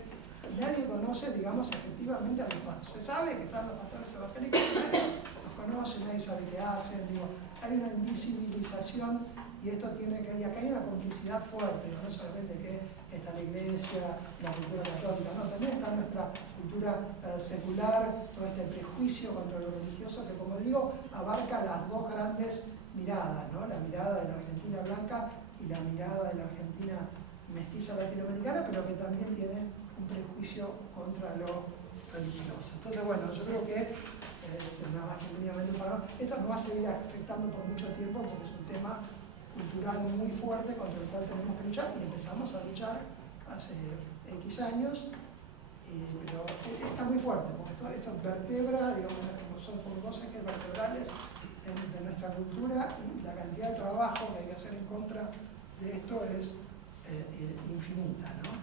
Y nadie conoce, digamos, efectivamente a los pastores. Se sabe que están los pastores evangélicos, nadie los conoce, nadie sabe qué hacen. Digo, hay una invisibilización. Y esto tiene que, y acá hay una complicidad fuerte, no solamente que está la iglesia, la cultura católica, no, también está nuestra cultura secular, todo este prejuicio contra lo religioso que, como digo, abarca las dos grandes miradas, ¿no? La mirada de la Argentina blanca y la mirada de la Argentina mestiza latinoamericana, pero que también tiene un prejuicio contra lo religioso. Entonces, bueno, yo creo que nada más que mínimamente para esto nos va a seguir afectando por mucho tiempo, porque es un tema cultural muy fuerte contra el cual tenemos que luchar, y empezamos a luchar hace X años, pero está muy fuerte, porque esto vertebra, digamos, son como dos ejes vertebrales de nuestra cultura, y la cantidad de trabajo que hay que hacer en contra de esto es infinita, ¿no?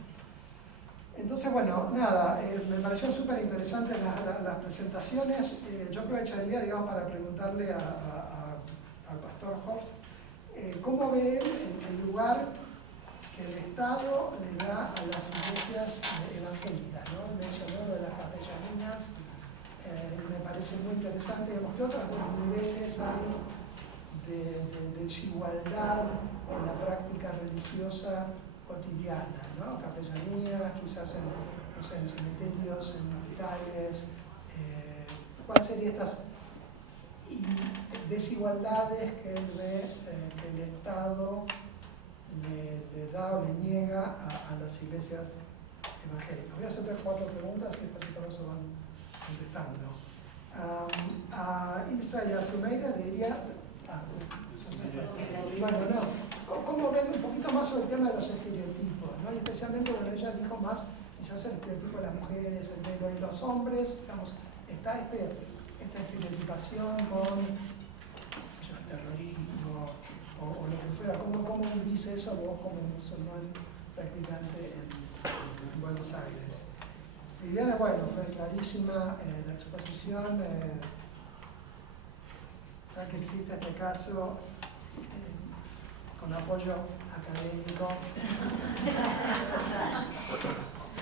Entonces, bueno, nada, me pareció súper interesante las presentaciones. Yo aprovecharía, digamos, para preguntarle al pastor Hoff, ¿cómo ve el lugar que el Estado le da a las iglesias evangélicas, ¿no? Mencionó lo de las capellanías, me parece muy interesante. Digamos, ¿qué otros niveles hay de desigualdad en la práctica religiosa cotidiana, ¿no? Capellanías, quizás en cementerios, en hospitales. ¿Cuáles serían estas desigualdades que él ve que el Estado le da o le niega a las iglesias evangélicas? Voy a hacer 4 preguntas y después todos se van contestando. A Isa y a Sumeira le diría, bueno, no, ¿cómo ven un poquito más sobre el tema de los estereotipos, ¿no? Y especialmente, bueno, ella dijo más, quizás el estereotipo de las mujeres, el de los hombres, digamos, está esta estereotipación con el terrorismo o lo que fuera. ¿Cómo vivís eso vos como musulmán practicante en Buenos Aires? Viviana, bueno, fue clarísima la exposición, ya que existe este caso con apoyo académico.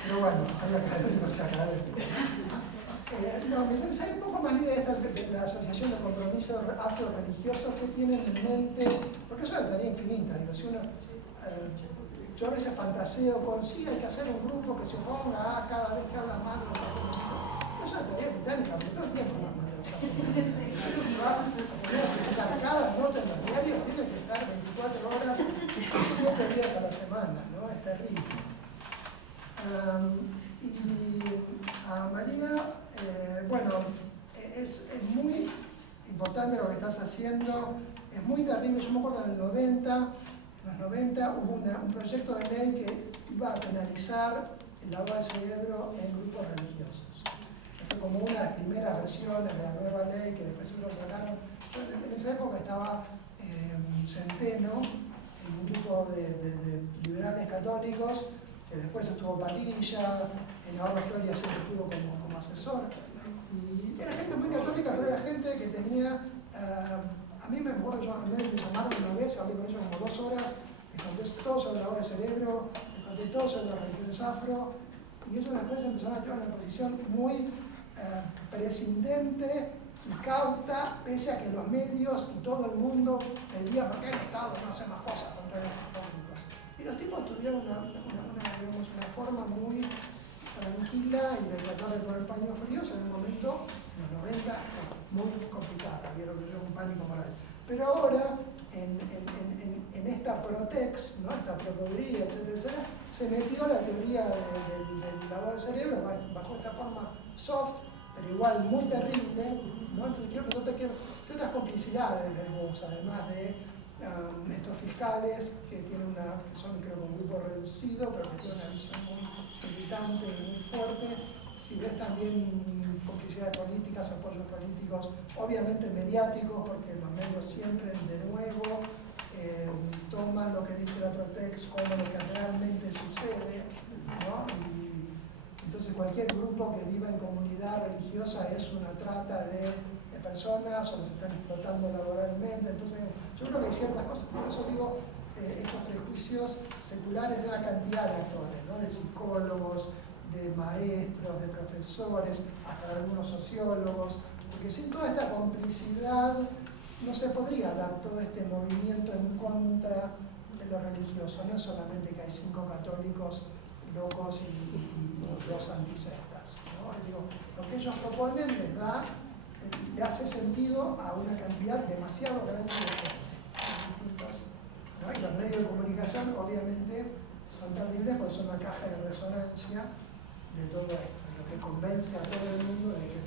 Pero bueno, hay académicos y académicos. No, me interesaría un poco más la idea de la Asociación de Compromisos Afro-Religiosos que tienen en mente, porque es una tarea infinita, digo, si uno, yo a veces fantaseo con sí, hay que hacer un grupo que se oponga a cada vez que habla mal de los afroamericanos. Es una tarea titánica, porque todo el tiempo hablan mal de los afroamericanos. Cada nota en los diarios tiene que estar 24 horas, 7 días a la semana, ¿no? Es terrible. Y a Marina, bueno, es muy importante lo que estás haciendo, es muy terrible. Yo me acuerdo en los 90 hubo un proyecto de ley que iba a penalizar el lavado de cerebro en grupos religiosos. Fue como una de las primeras versiones de la nueva ley que después se lo sacaron. En esa época estaba Centeno, un grupo de liberales católicos, que después estuvo Padilla, Navarro Floria siempre estuvo como asesor. Y era gente muy católica, pero era gente que tenía, a mí me acuerdo, me llamaron una vez, hablé con ellos como 2 horas, les conté todo sobre el lavado de cerebro, les conté todo sobre las religiones afro, y ellos después empezaron a tener una posición muy prescindente y cauta, pese a que los medios y todo el mundo pedía por qué el Estado no hace más cosas contra los católicos. Y los tipos tuvieron una forma muy tranquila y de tratar de poner paños fríos en un momento, en los 90, muy complicada, había lo que yo un pánico moral. Pero ahora, en esta Protex, ¿no? Esta Procuraduría, etcétera, se metió la teoría del lavado de cerebro bajo esta forma soft, pero igual muy terrible, ¿no? Entonces quiero preguntarte qué otras complicidades ves vos, además de estos fiscales que son creo que un grupo reducido, pero que tienen una visión muy militante y muy fuerte. Si ves también complicidades políticas, apoyos políticos, obviamente mediáticos, porque los medios siempre de nuevo toman lo que dice la Protex como lo que realmente sucede, ¿no? Y entonces cualquier grupo que viva en comunidad religiosa es una trata de personas o los están explotando laboralmente. Entonces yo creo que hay ciertas cosas, por eso digo estos prejuicios seculares de una cantidad de actores, ¿no? De psicólogos, de maestros, de profesores, hasta de algunos sociólogos, porque sin toda esta complicidad no se podría dar todo este movimiento en contra de lo religioso. No es solamente que hay 5 católicos locos y 2 antisectas, ¿no? Digo, lo que ellos proponen le hace sentido a una cantidad demasiado grande de gente, ¿no? Y los medios de comunicación obviamente son terribles porque son una caja de resonancia de todo esto, lo que convence a todo el mundo de que